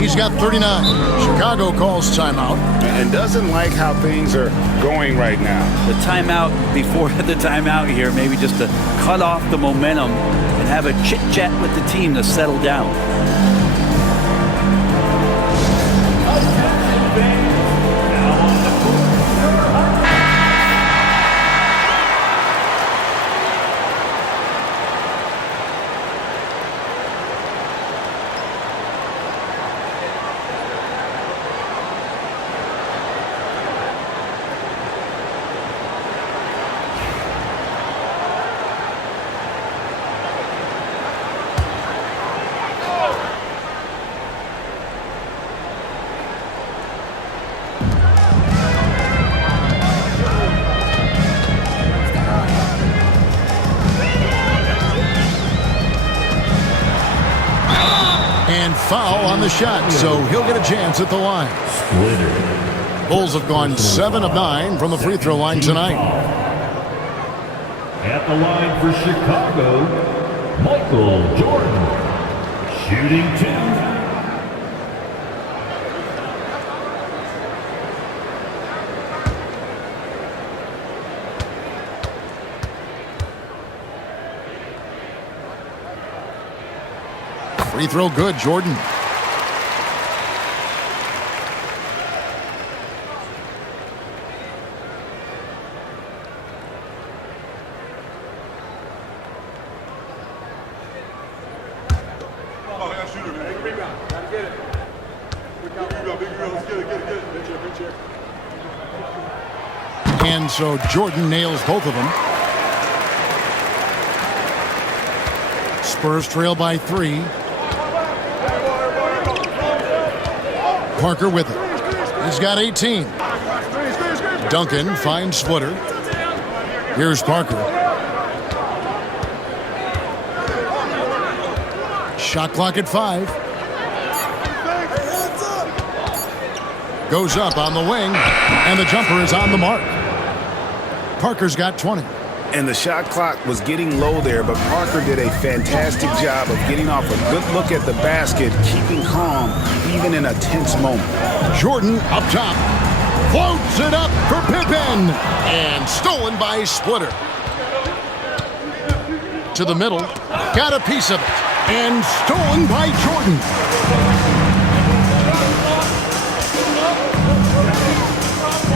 He's got 39. Chicago calls timeout. And doesn't like how things are going right now. The timeout before the timeout here, maybe just to cut off the momentum and have a chit-chat with the team to settle down. Foul on the shot, so he'll get a chance at the line. Bulls have gone 7 of 9 from the free throw line tonight. At the line for Chicago, Michael Jordan, shooting 2. Free throw good, Jordan. And so Jordan nails both of them. Spurs trail by 3. Parker with it. He's got 18. Duncan finds Splitter. Here's Parker. Shot clock at 5. Goes up on the wing, and the jumper is on the mark. Parker's got 20. And the shot clock was getting low there, but Parker did a fantastic job of getting off a good look at the basket, keeping calm even in a tense moment. Jordan up top. Floats it up for Pippen. And stolen by Splitter. To the middle. Got a piece of it. And stolen by Jordan.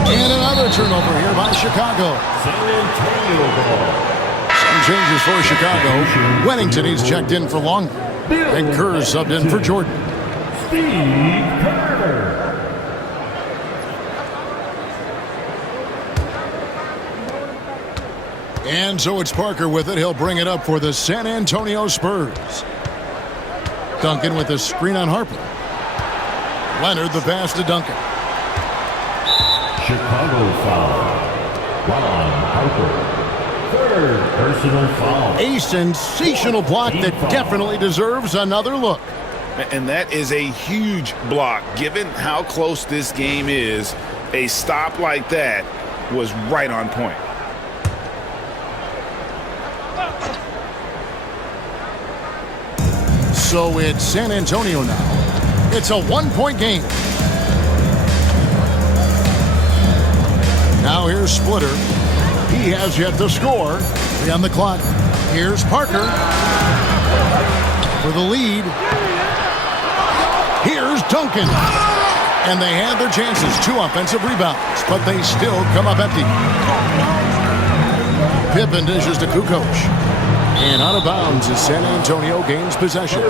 And another turnover here by Chicago. Some changes for Chicago. Wennington, he's checked in for Long. And Kerr subbed in for Jordan. Steve Kerr. And so it's Parker with it. He'll bring it up for the San Antonio Spurs. Duncan with a screen on Harper. Leonard the pass to Duncan. Chicago foul. Ron Harper. Third personal foul. A sensational block that definitely deserves another look. And that is a huge block. Given how close this game is, a stop like that was right on point. So it's San Antonio now. It's a one-point game. Now here's Splitter. He has yet to score. 3 on the clock. Here's Parker for the lead. Here's Duncan. And they had their chances. 2 offensive rebounds, but they still come up empty. Pippen dishes to Kukoc. And out of bounds as San Antonio gains possession.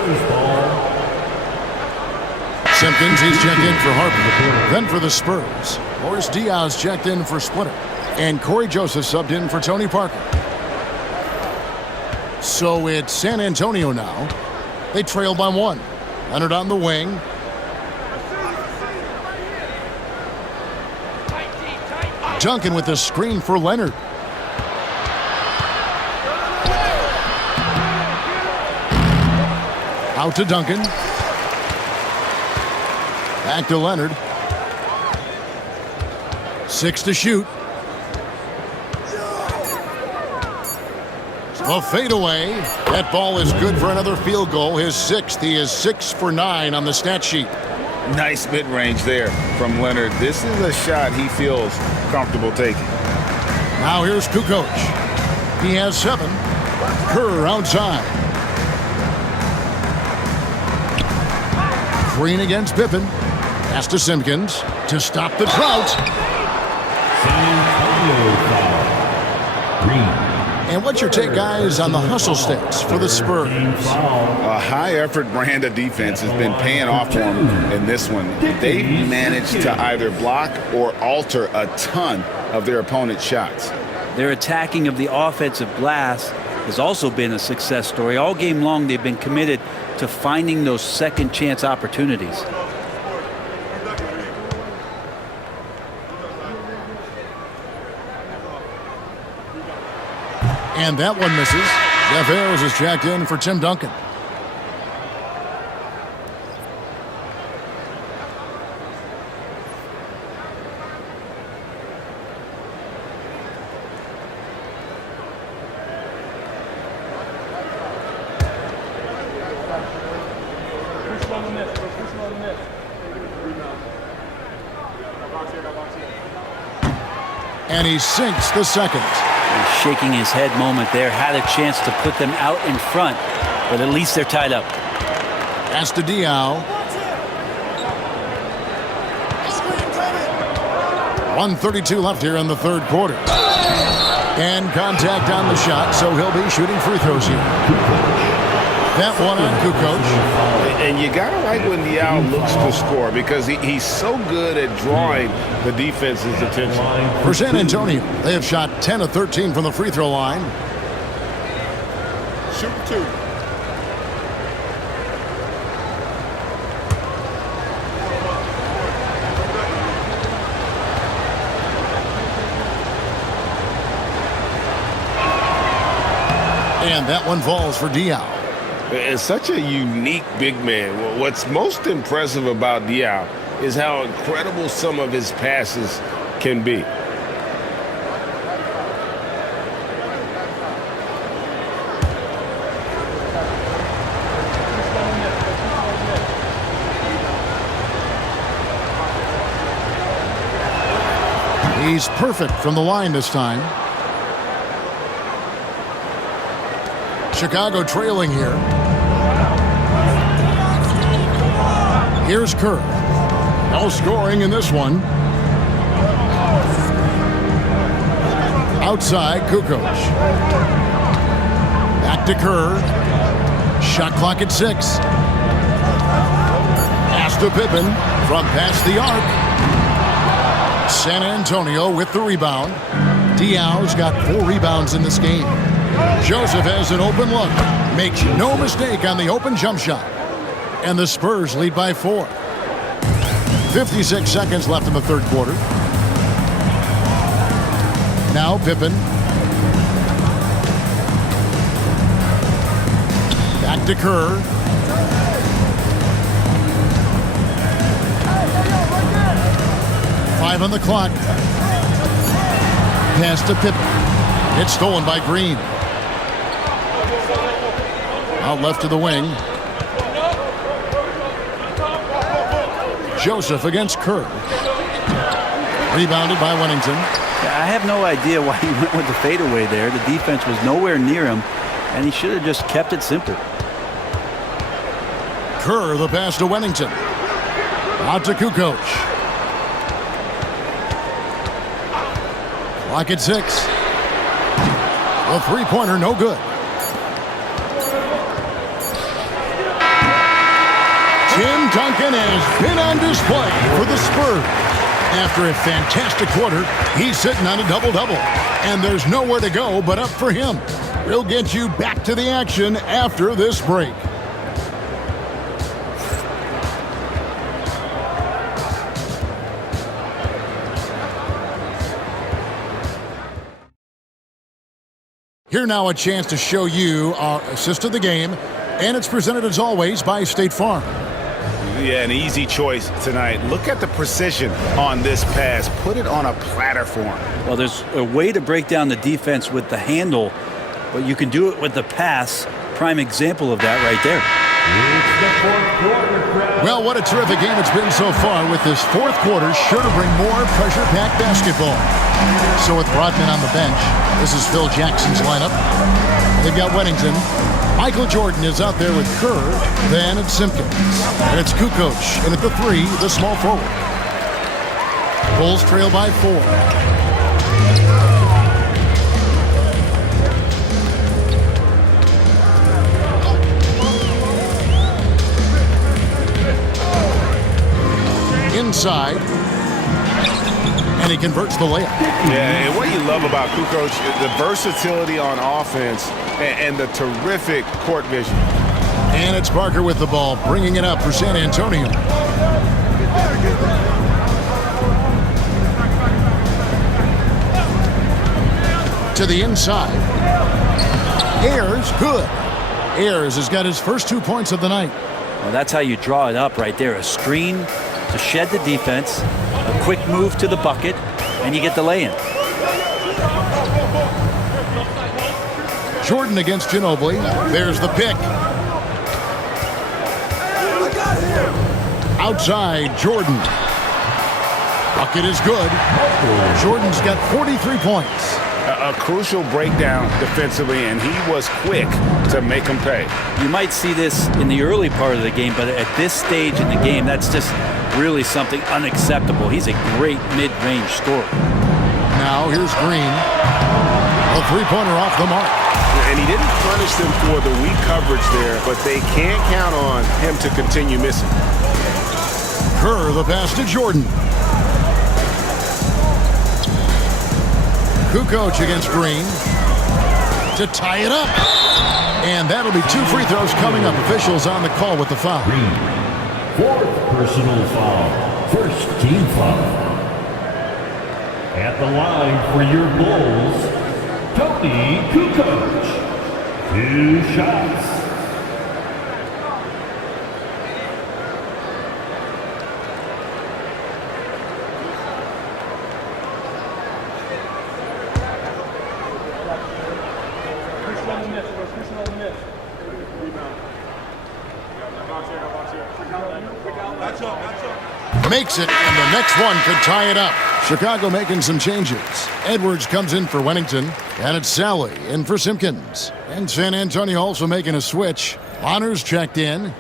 Simpkins, he's checked in for Harper. Then for the Spurs, Boris Diaz checked in for Splitter. And Corey Joseph subbed in for Tony Parker. So it's San Antonio now. They trail by 1. Leonard on the wing. Duncan with the screen for Leonard. Out to Duncan. Back to Leonard. 6 to shoot. The fadeaway. That ball is good for another field goal. His 6th. He is 6 for 9 on the stat sheet. Nice mid-range there from Leonard. This is a shot he feels comfortable taking. Now here's Kukoc. He has 7. Kerr outside. Green against Pippen. Pass to Simpkins to stop the drought. And what's your take, guys, on the hustle stats for the Spurs? A high-effort brand of defense has been paying off for them in this one. They've managed to either block or alter a ton of their opponent's shots. Their attacking of the offensive glass has also been a success story. All game long, they've been committed to finding those second chance opportunities. And that one misses. Jeff Ayers is checked in for Tim Duncan. And he sinks the second. Shaking his head moment there. Had a chance to put them out in front, but at least they're tied up. Pass to Diaw. 1:32 left here in the third quarter. And contact on the shot, so he'll be shooting free throws here. That one on Kukoc. And you got to like when Diaw looks to score because he's so good at drawing the defense's attention. For San Antonio, they have shot 10 of 13 from the free throw line. Shoot 2. And that one falls for Diaw. And such a unique big man. What's most impressive about Diaw is how incredible some of his passes can be. He's perfect from the line this time. Chicago trailing here. Here's Kerr. No scoring in this one. Outside, Kukoc. Back to Kerr. Shot clock at 6. Pass to Pippen from past the arc. San Antonio with the rebound. Diaw's got 4 rebounds in this game. Joseph has an open look. Makes no mistake on the open jump shot. And the Spurs lead by 4. 56 seconds left in the third quarter. Now Pippen. Back to Kerr. Five on the clock. Pass to Pippen. It's stolen by Green. Out left to the wing. Joseph against Kerr. Rebounded by Wennington. I have no idea why he went with the fadeaway there. The defense was nowhere near him, and he should have just kept it simple. Kerr, the pass to Wennington. Out to Kukoc. Clock at 6. The three-pointer, no good. Tim Duncan has been on display for the Spurs. After a fantastic quarter, he's sitting on a double-double. And there's nowhere to go but up for him. We'll get you back to the action after this break. Here now a chance to show you our assist of the game, and it's presented as always by State Farm. Yeah, an easy choice tonight. Look at the precision on this pass. Put it on a platter for him. Well, there's a way to break down the defense with the handle, but you can do it with the pass. Prime example of that right there. Well, what a terrific game it's been so far, with this fourth quarter sure to bring more pressure-packed basketball. So with Rodman on the bench, this is Phil Jackson's lineup. They've got Weddington. Michael Jordan is out there with Kerr. Then it's Simpkins. And it's Kukoc. And at the 3, the small forward. Bulls trail by 4. Inside, and he converts the layup. Yeah, and what you love about Kukoc is the versatility on offense and the terrific court vision. And it's Parker with the ball, bringing it up for San Antonio. To the inside. Ayers, good. Ayers has got his first 2 points of the night. Well, that's how you draw it up right there. A screen to shed the defense, a quick move to the bucket, and you get the lay-in. Jordan against Ginobili. There's the pick. Outside, Jordan. Bucket is good. Jordan's got 43 points. A crucial breakdown defensively, and he was quick to make him pay. You might see this in the early part of the game, but at this stage in the game, that's just really something unacceptable. He's a great mid-range scorer. Now here's Green. A three-pointer off the mark. And he didn't punish them for the weak coverage there, but they can't count on him to continue missing. Kerr, the pass to Jordan. Kukoc against Green to tie it up. And that'll be 2 free throws coming up. Officials on the call with the foul. Green, 4th personal foul, first team foul. At the line for your Bulls, Tony Kukoc. 2 shots. Makes it, and the next one could tie it up. Chicago making some changes. Edwards comes in for Weddington, and it's Sally in for Simpkins. And San Antonio also making a switch. Honors checked in.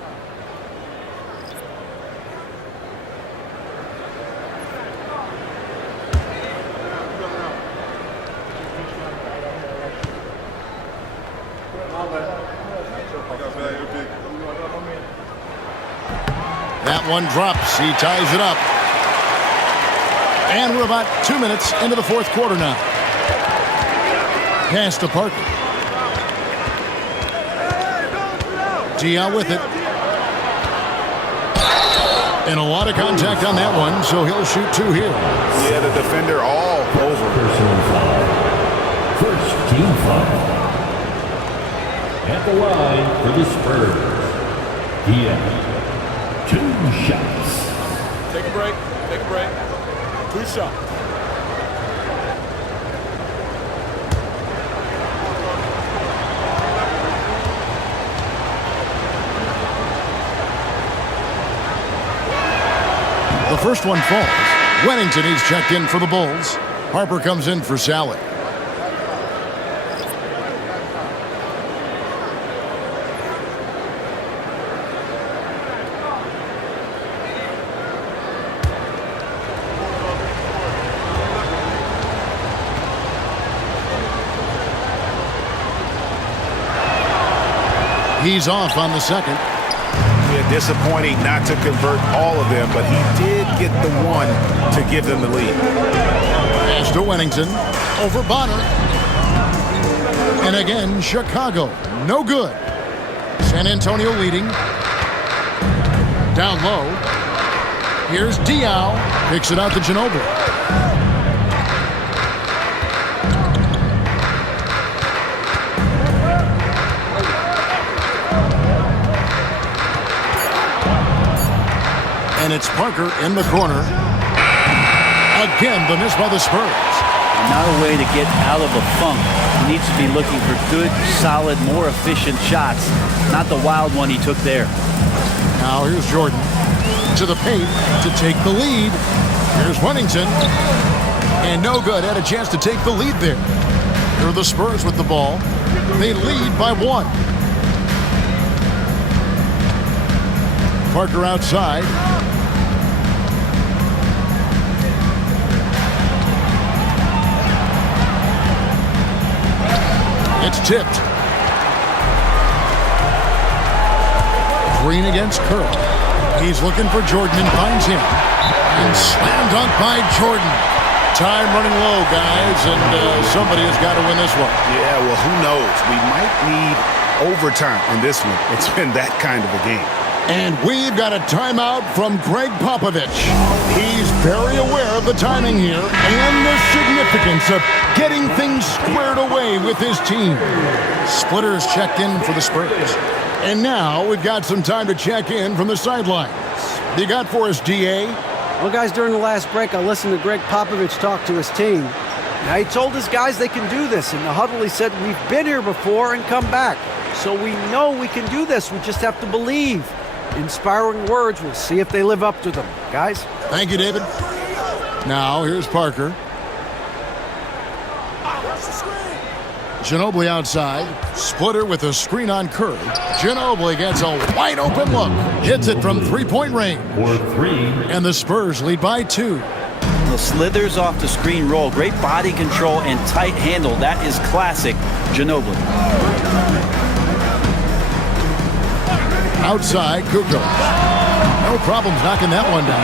That one drops. He ties it up. And we're about 2 minutes into the fourth quarter now. Pass to Parker. Dia with it. And a lot of contact on that one, so he'll shoot 2 here. Yeah, the defender all over. Personal foul. First team foul. At the line for the Spurs, Dia. 2 shots. Take a break. Take a break. 2 shots. The first one falls. Weddington, he's checked in for the Bulls. Harper comes in for Sally. He's off on the second. Yeah, disappointing not to convert all of them, but he did get the one to give them the lead. Pass to Wennington. Over Bonner. And again, Chicago. No good. San Antonio leading. Down low. Here's Diaw. Picks it out to Ginobili. And it's Parker in the corner. Again, the miss by the Spurs. Not a way to get out of a funk. He needs to be looking for good, solid, more efficient shots. Not the wild one he took there. Now here's Jordan to the paint to take the lead. Here's Wennington. And no good. Had a chance to take the lead there. Here are the Spurs with the ball. They lead by 1. Parker outside. It's tipped. Green against Kerr. He's looking for Jordan and finds him. And slam dunk by Jordan. Time running low, guys, and somebody has got to win this one. Yeah, well, who knows? We might need overtime in this one. It's been that kind of a game. And we've got a timeout from Greg Popovich. He's very aware of the timing here and the significance of getting things squared away with his team. Splitters checked in for the Spurs. And now we've got some time to check in from the sidelines. You got for us, DA? Well, guys, during the last break, I listened to Greg Popovich talk to his team. Now, he told his guys they can do this. In the huddle, he said, we've been here before and come back. So we know we can do this. We just have to believe. Inspiring words. We'll see if they live up to them. Guys? Thank you, David. Now, here's Parker. Ginobili outside. Splitter with a screen on Kerr. Ginobili gets a wide open look. Hits it from three-point range. For 3. And the Spurs lead by 2. The slithers off the screen roll. Great body control and tight handle. That is classic Ginobili. Outside, Kukoc. No problems knocking that one down.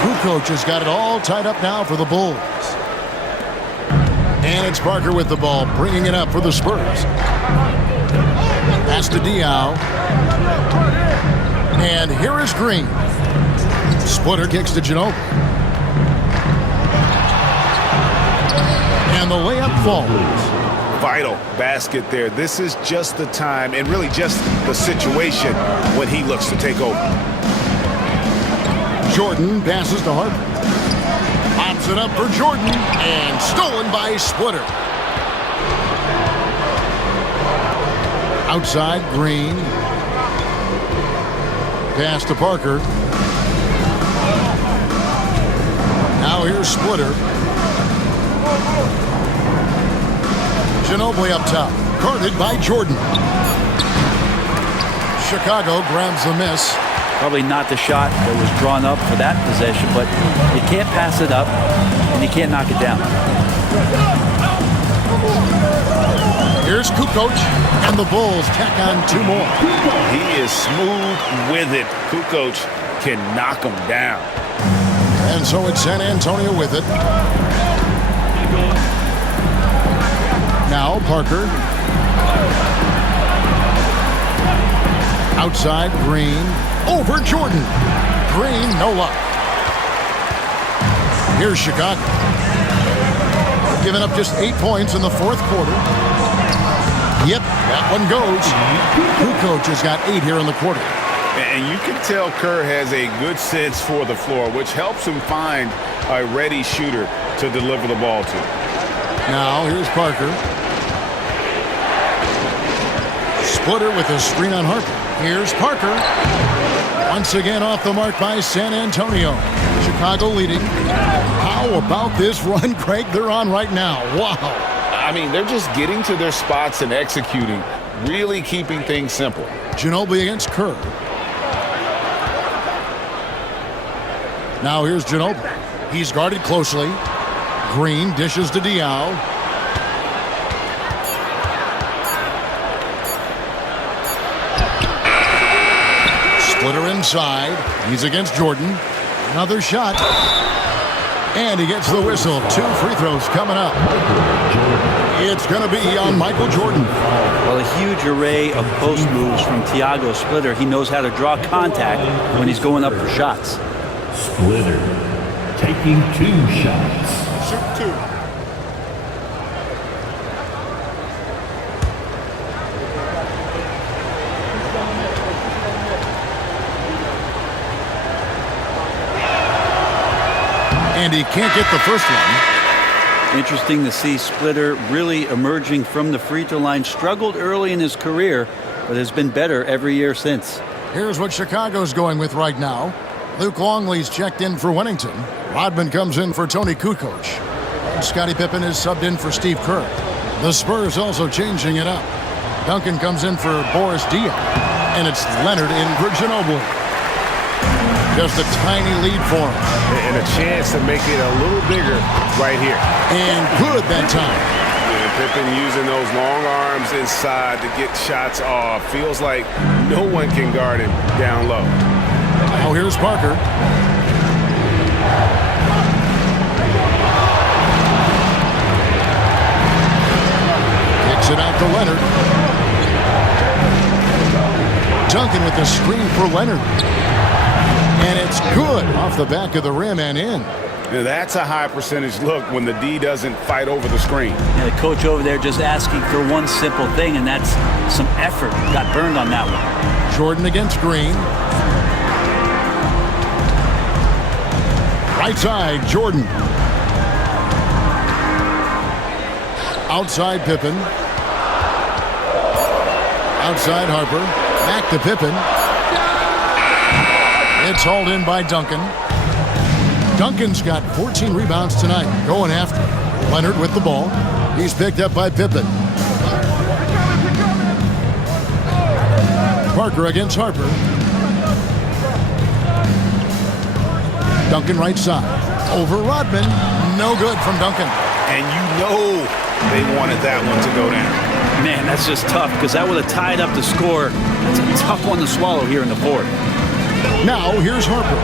Kukoc has got it all tied up now for the Bulls. And it's Parker with the ball, bringing it up for the Spurs. Pass to Diaw. And here is Green. Splitter kicks to Ginobili. And the layup falls. Vital basket there. This is just the time and really just the situation when he looks to take over. Jordan passes to Harper. Pops it up for Jordan and stolen by Splitter. Outside, Green. Pass to Parker. Now here's Splitter. Ginobili up top, guarded by Jordan. Chicago grabs the miss. Probably not the shot that was drawn up for that possession, but you can't pass it up and you can't knock it down. Here's Kukoc, and the Bulls tack on 2 more. He is smooth with it. Kukoc can knock him down. And so it's San Antonio with it. Now Parker. Outside, Green. Over Jordan. Green, no luck. Here's Chicago. Giving up just 8 points in the 4th quarter. Yep, that one goes. Kukoc has got 8 here in the quarter. And you can tell Kerr has a good sense for the floor, which helps him find a ready shooter to deliver the ball to. Now here's Parker. Splitter with a screen on Harper. Here's Parker. Once again off the mark by San Antonio. Chicago leading. How about this run, Craig, they're on right now? Wow. I mean, they're just getting to their spots and executing, really keeping things simple. Ginobili against Kerr. Now here's Ginobili. He's guarded closely. Green dishes to Diaw. Splitter inside. He's against Jordan. Another shot. And he gets the whistle. 2 free throws coming up. It's going to be on Michael Jordan. Well, a huge array of post moves from Thiago Splitter. He knows how to draw contact when he's going up for shots. Splitter taking 2 shots. Shoot 2. And he can't get the first one. Interesting to see Splitter really emerging from the free throw line. Struggled early in his career, but has been better every year since. Here's what Chicago's going with right now. Luke Longley's checked in for Winnington. Rodman comes in for Tony Kukoc. And Scottie Pippen is subbed in for Steve Kerr. The Spurs also changing it up. Duncan comes in for Boris Diaw. And it's Leonard in for Ginobili. Just a tiny lead for him. And a chance to make it a little bigger right here. And good that time. And Pippen using those long arms inside to get shots off. Feels like no one can guard him down low. Now here's Parker. Kicks it out to Leonard. Duncan with the screen for Leonard. And it's good off the back of the rim and in. Now that's a high percentage look when the D doesn't fight over the screen. Yeah, the coach over there just asking for one simple thing, and that's some effort. Got burned on that one. Jordan against Green. Right side, Jordan. Outside Pippen. Outside Harper. Back to Pippen. It's hauled in by Duncan. Duncan's got 14 rebounds tonight. Going after Leonard with the ball. He's picked up by Pippen. Parker against Harper. Duncan right side. Over Rodman. No good from Duncan. And you know they wanted that one to go down. Man, that's just tough because that would have tied up the score. That's a tough one to swallow here in the fourth. Now here's Harper.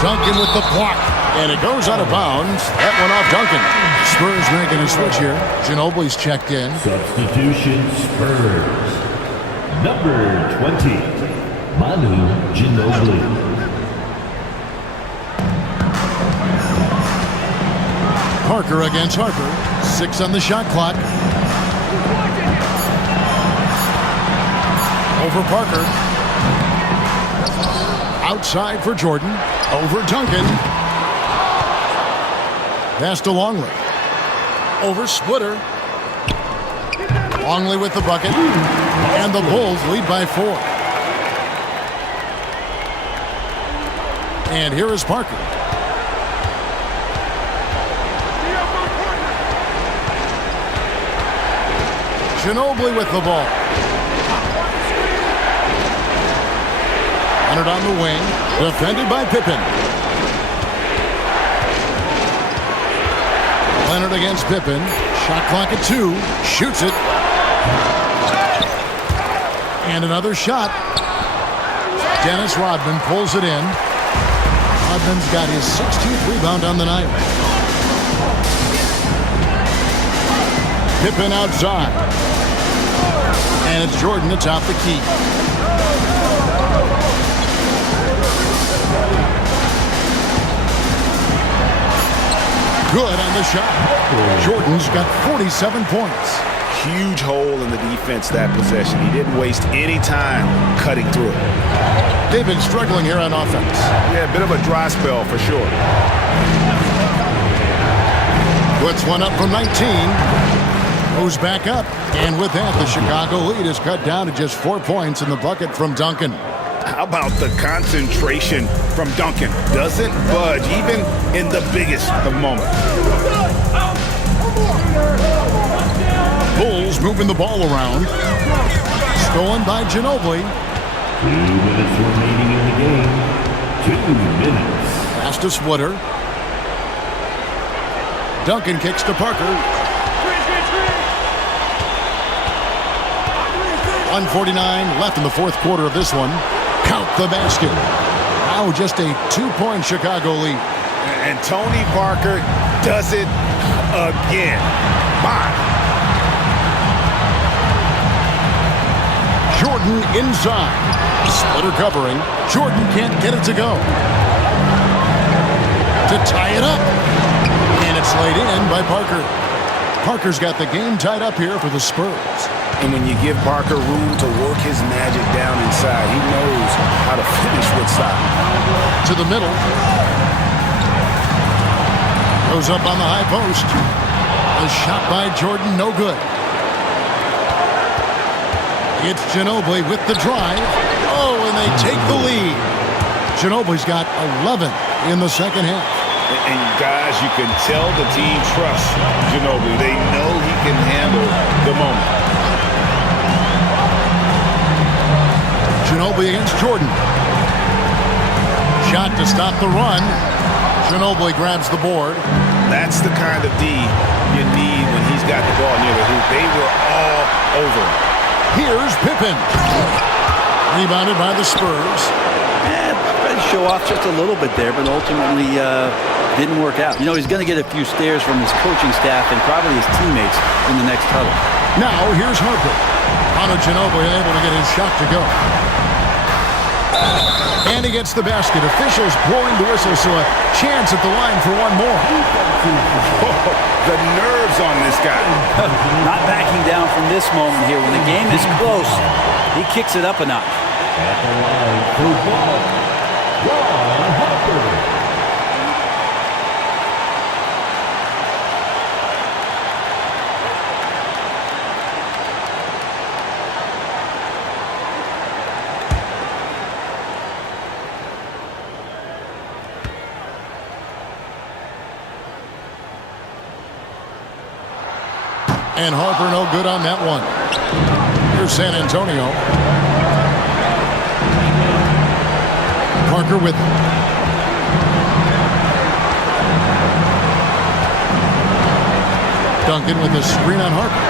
Duncan with the block. And it goes out of bounds. That one off Duncan. Spurs making a switch here. Ginobili's checked in. Substitution Spurs. Number 20, Manu Ginobili. Parker against Harper. 6 on the shot clock. Over Parker. Outside for Jordan. Over Duncan. Pass to Longley. Over Splitter. Longley with the bucket. And the Bulls lead by 4. And here is Parker. Ginobili with the ball. Leonard on the wing. Defended by Pippen. Leonard against Pippen. Shot clock at 2. Shoots it. And another shot. Dennis Rodman pulls it in. Rodman's got his 16th rebound on the night. Pippen outside. And it's Jordan atop the key. Good on the shot. Jordan's got 47 points. Huge hole in the defense that possession. He didn't waste any time cutting through it. They've been struggling here on offense. Yeah, a bit of a dry spell for sure. Puts one up from 19. Goes back up. And with that, the Chicago lead is cut down to just 4 points in the bucket from Duncan. How about the concentration from Duncan? Doesn't budge, even in the biggest of moments. Bulls moving the ball around. Stolen by Ginobili. 2 minutes remaining in the game. 2 minutes. Pass to Splitter. Duncan kicks to Parker. 1:49 left in the fourth quarter of this one. Count the basket. Now just a 2-point Chicago lead. And Tony Parker does it again. My. Jordan inside. Splitter covering. Jordan can't get it to go. To tie it up. And it's laid in by Parker. Parker's got the game tied up here for the Spurs. And when you give Parker room to work his magic down inside, he knows how to finish with style. To the middle. Goes up on the high post. A shot by Jordan, no good. It's Ginobili with the drive. Oh, and they take the lead. Ginobili's got 11 in the second half. And guys, you can tell the team trusts Ginobili. They know he can handle the moment. Ginobili against Jordan. Shot to stop the run. Ginobili grabs the board. That's the kind of D you need when he's got the ball near the hoop. They were all over him. Here's Pippen. Rebounded by the Spurs. Tried to show off just a little bit there, but ultimately didn't work out. You know, he's going to get a few stares from his coaching staff and probably his teammates in the next huddle. Now, here's Harper. Manu Ginobili able to get his shot to go. And he gets the basket. Officials blowing the whistle, so a chance at the line for one more. The nerves on this guy. Not backing down from this moment here. When the game is close, he kicks it up a notch. At the line for Ron Harper. And Harper no good on that one. Here's San Antonio. Parker with it. Duncan with a screen on Harper.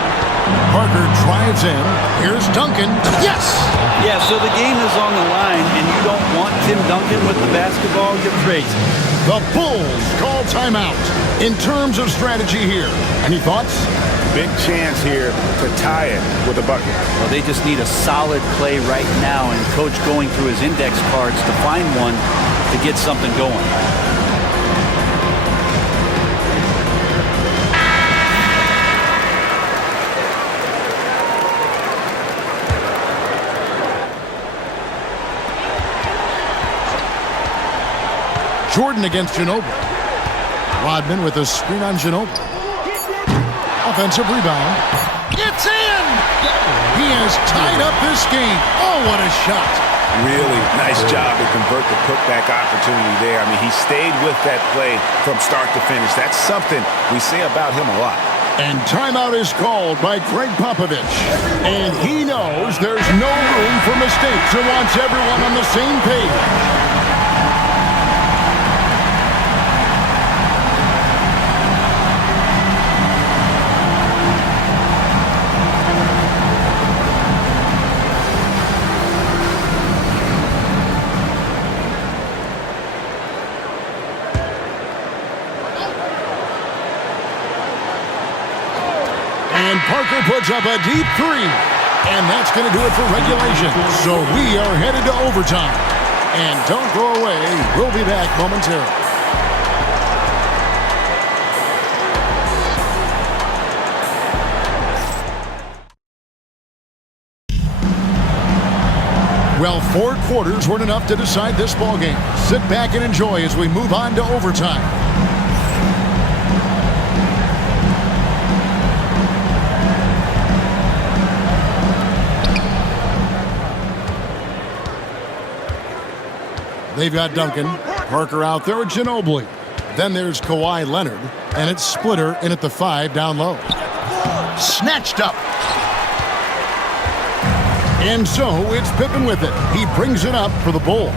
Parker drives in. Here's Duncan. Yes! Yeah, so the game is on the line, and you don't want Tim Duncan with the basketball. You're crazy. The Bulls call timeout. In terms of strategy here, any thoughts? Big chance here to tie it with a bucket. Well, they just need a solid play right now, and Coach going through his index cards to find one to get something going. Jordan against Ginobili. Rodman with a screen on Ginobili. Offensive rebound. It's in! He has tied up this game. Oh, what a shot. Really nice job to convert the putback opportunity there. I mean, he stayed with that play from start to finish. That's something we say about him a lot. And timeout is called by Greg Popovich. And he knows there's no room for mistakes and wants everyone on the same page. And Parker puts up a deep three. And that's going to do it for regulation. So we are headed to overtime. And don't go away. We'll be back momentarily. Well, 4 quarters weren't enough to decide this ballgame. Sit back and enjoy as we move on to overtime. They've got Duncan. Parker out there with Ginobili. Then there's Kawhi Leonard. And it's Splitter in at the 5 down low. Snatched up. And so it's Pippen with it. He brings it up for the Bulls.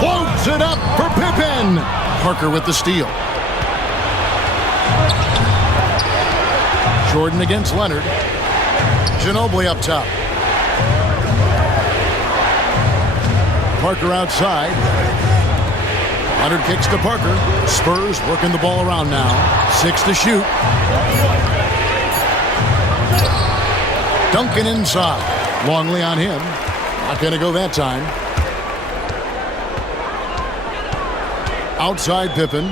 Floats it up for Pippen. Parker with the steal. Jordan against Leonard. Ginobili up top. Parker outside. Leonard kicks to Parker. Spurs working the ball around now. 6 to shoot. Duncan inside. Longley on him. Not going to go that time. Outside Pippen.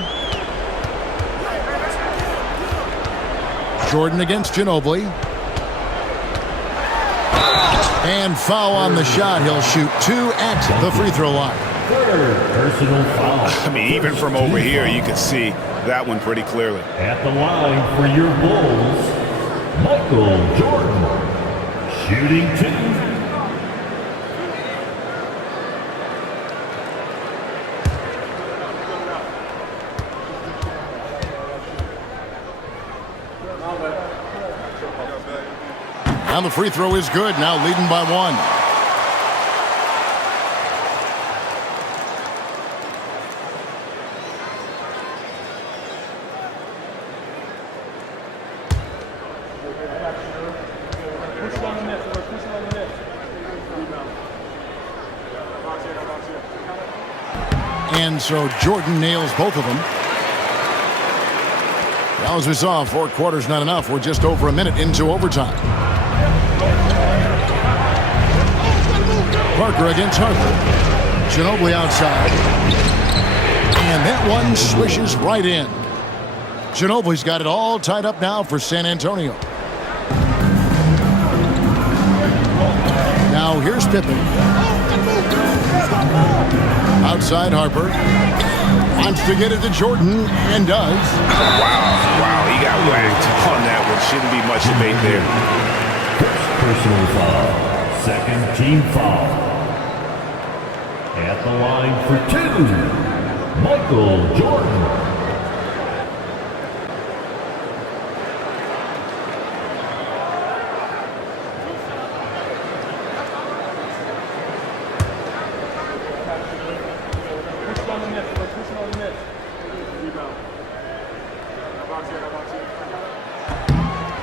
Jordan against Ginobili. And foul on the shot. He'll shoot 2 at the free throw line. Personal foul. I mean, even from over here, you can see that one pretty clearly. At the line for your Bulls, Michael Jordan. Shooting 2. And the free throw is good. Now leading by 1. And so Jordan nails both of them. Now, as we saw, 4 quarters not enough. We're just over a minute into overtime. Parker against Harper. Ginobili outside. And that one swishes right in. Ginobili's got it all tied up now for San Antonio. Now here's Pippen. Outside Harper. Wants to get it to Jordan, and does. Wow, he got whacked on that one. Shouldn't be much debate there. Personal foul. Second team foul. At the line for 2, Michael Jordan.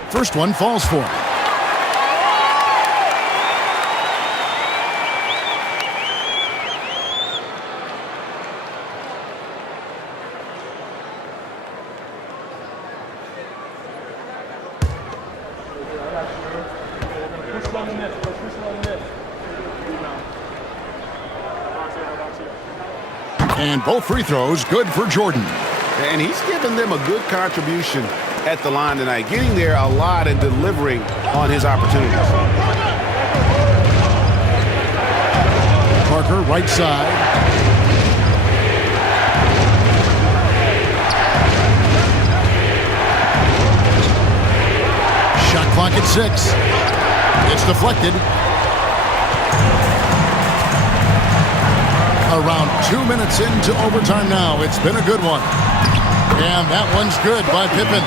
First one falls for him. And both free throws good for Jordan. And he's given them a good contribution at the line tonight, getting there a lot and delivering on his opportunities. Parker, right side. Shot clock at 6. It's deflected. Around 2 minutes into overtime now. It's been a good one. And that one's good by Pippen.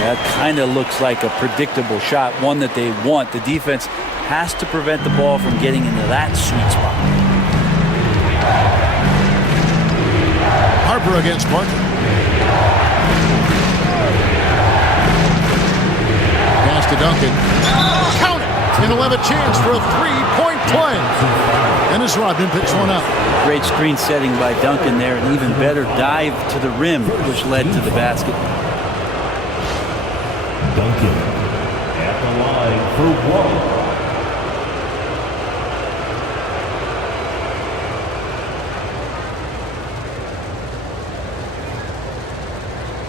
That kind of looks like a predictable shot, one that they want. The defense has to prevent the ball from getting into that sweet spot. Harper against Parker. Pass to Duncan. Count it! And he'll have a chance for a 3-point play. And as Rodman picks one up. Great screen setting by Duncan there, an even better dive to the rim, which led to the basket. Duncan at the line for 1.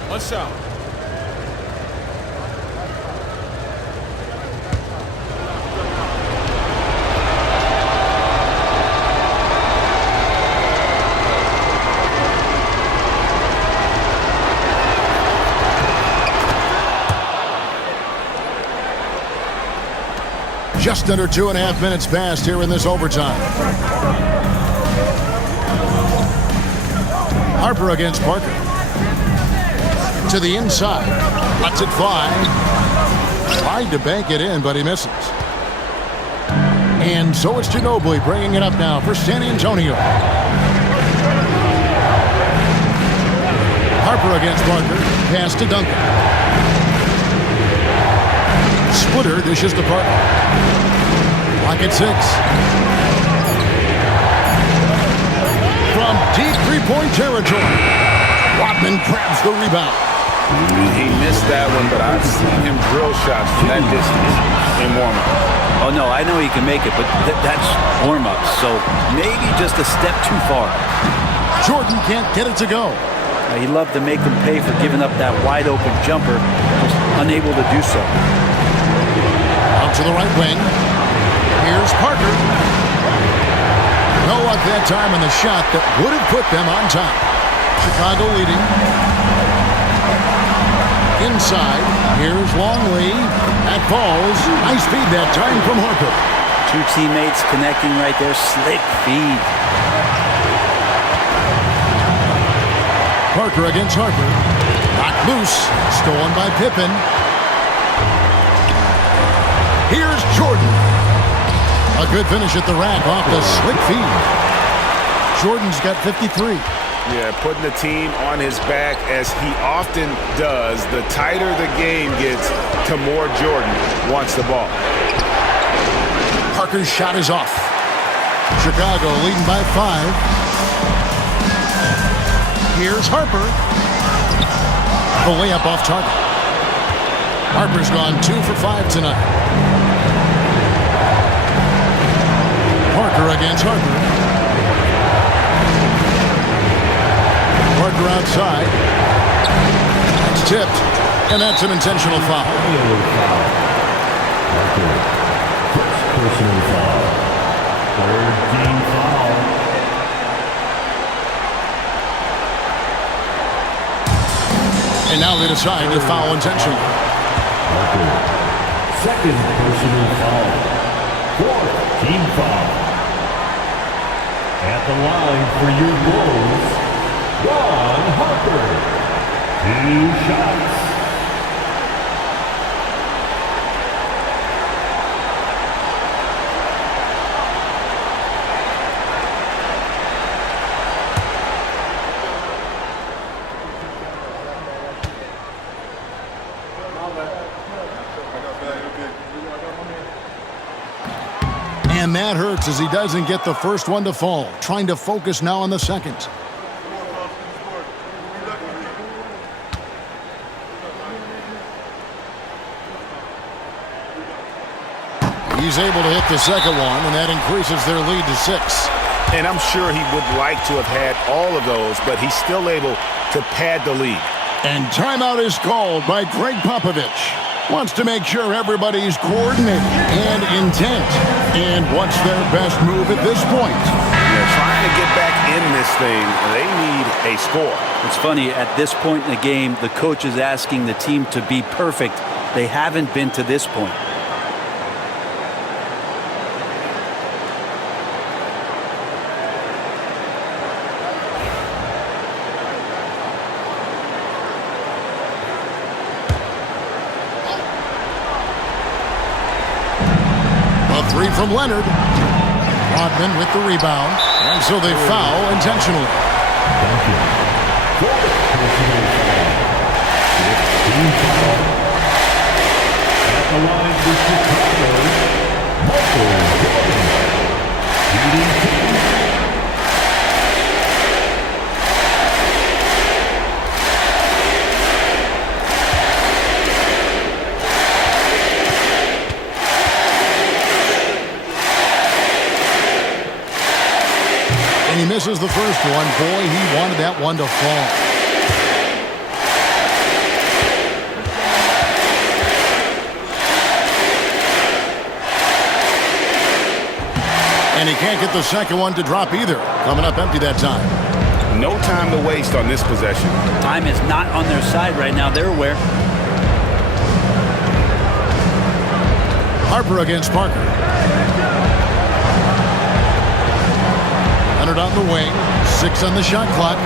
One shot. Just under 2.5 minutes passed here in this overtime. Harper against Parker. To the inside. Lets it fly. Tried to bank it in, but he misses. And so it's Ginobili bringing it up now for San Antonio. Harper against Parker. Pass to Duncan. Splitter dishes to Parker. Clock at 6. from deep three-point territory. Rodman grabs the rebound. He missed that one, but I've seen him drill shots from that distance in warm-up. Oh, no, I know he can make it, but that's warm-up, so maybe just a step too far. Jordan can't get it to go. He loved to make them pay for giving up that wide-open jumper, just unable to do so. Out to the right wing. Here's Parker. No luck that time on the shot that would have put them on top. Chicago leading. Inside, here's Longley. That falls. Nice feed that time from Harper. Two teammates connecting right there. Slick feed. Parker against Harper. Knocked loose. Stolen by Pippen. Here's Jordan. A good finish at the rack off the slick feed. Jordan's got 53. Yeah, putting the team on his back as he often does. The tighter the game gets, the more Jordan wants the ball. Parker's shot is off. Chicago leading by 5. Here's Harper. The layup off target. Harper's gone 2 for 5 tonight. Parker against Harper. Parker outside. It's tipped, and that's an intentional foul. Personal foul. Third team foul. And now they decide to foul intentionally. Second personal foul. Fourth team foul. At the line for your Bulls, Ron Harper. 2 shots. And that hurts as he doesn't get the first one to fall. Trying to focus now on the second. He's able to hit the second one, and that increases their lead to 6. And I'm sure he would like to have had all of those, but he's still able to pad the lead. And timeout is called by Greg Popovich. Wants to make sure everybody's coordinated and intent. And what's their best move at this point? They're trying to get back in this thing. They need a score. It's funny, at this point in the game, the coach is asking the team to be perfect. They haven't been to this point. Three from Leonard. Rodman with the rebound. And so they foul intentionally. At the line for Chicago, Michael Jordan. And he misses the first one. Boy, he wanted that one to fall. And he can't get the second one to drop either. Coming up empty that time. No time to waste on this possession. Time is not on their side right now. They're aware. Harper against Parker. Leonard on the wing. 6 on the shot clock.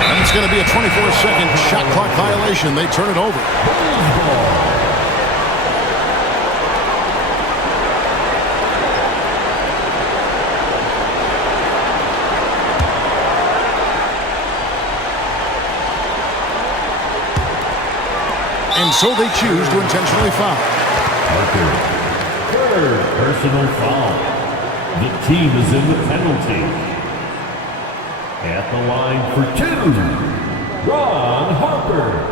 And it's going to be a 24-second shot clock violation. They turn it over. And so they choose to intentionally foul. third personal foul. The team is in the penalty. At the line for 2, Ron Harper.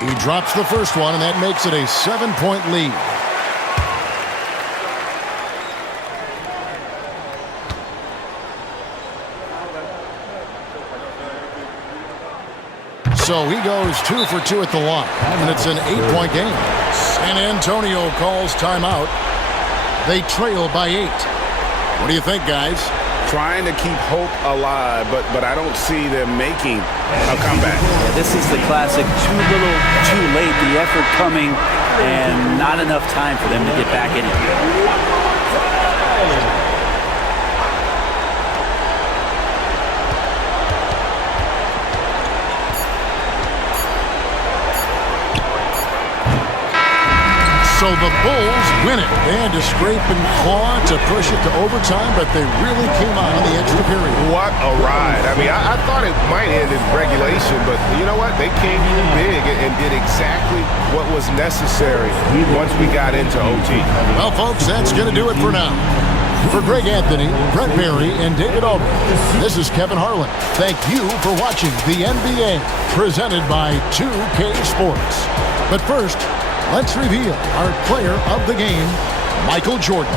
He drops the first one, and that makes it a 7-point lead. So he goes 2 for 2 at the line, and it's an 8-point game. San Antonio calls timeout. They trail by 8. What do you think, guys? Trying to keep hope alive, but I don't see them making a comeback. Yeah, this is the classic too little, too late. The effort coming and not enough time for them to get back in it. So the Bulls win it. They had to scrape and claw to push it to overtime, but they really came out in the extra period. What a ride. I mean, I thought it might end in regulation, but you know what? They came in big and did exactly what was necessary once we got into OT. Well, folks, that's going to do it for now. For Greg Anthony, Brent Barry, and David Aldridge, this is Kevin Harlan. Thank you for watching the NBA, presented by 2K Sports. But first, let's reveal our player of the game, Michael Jordan.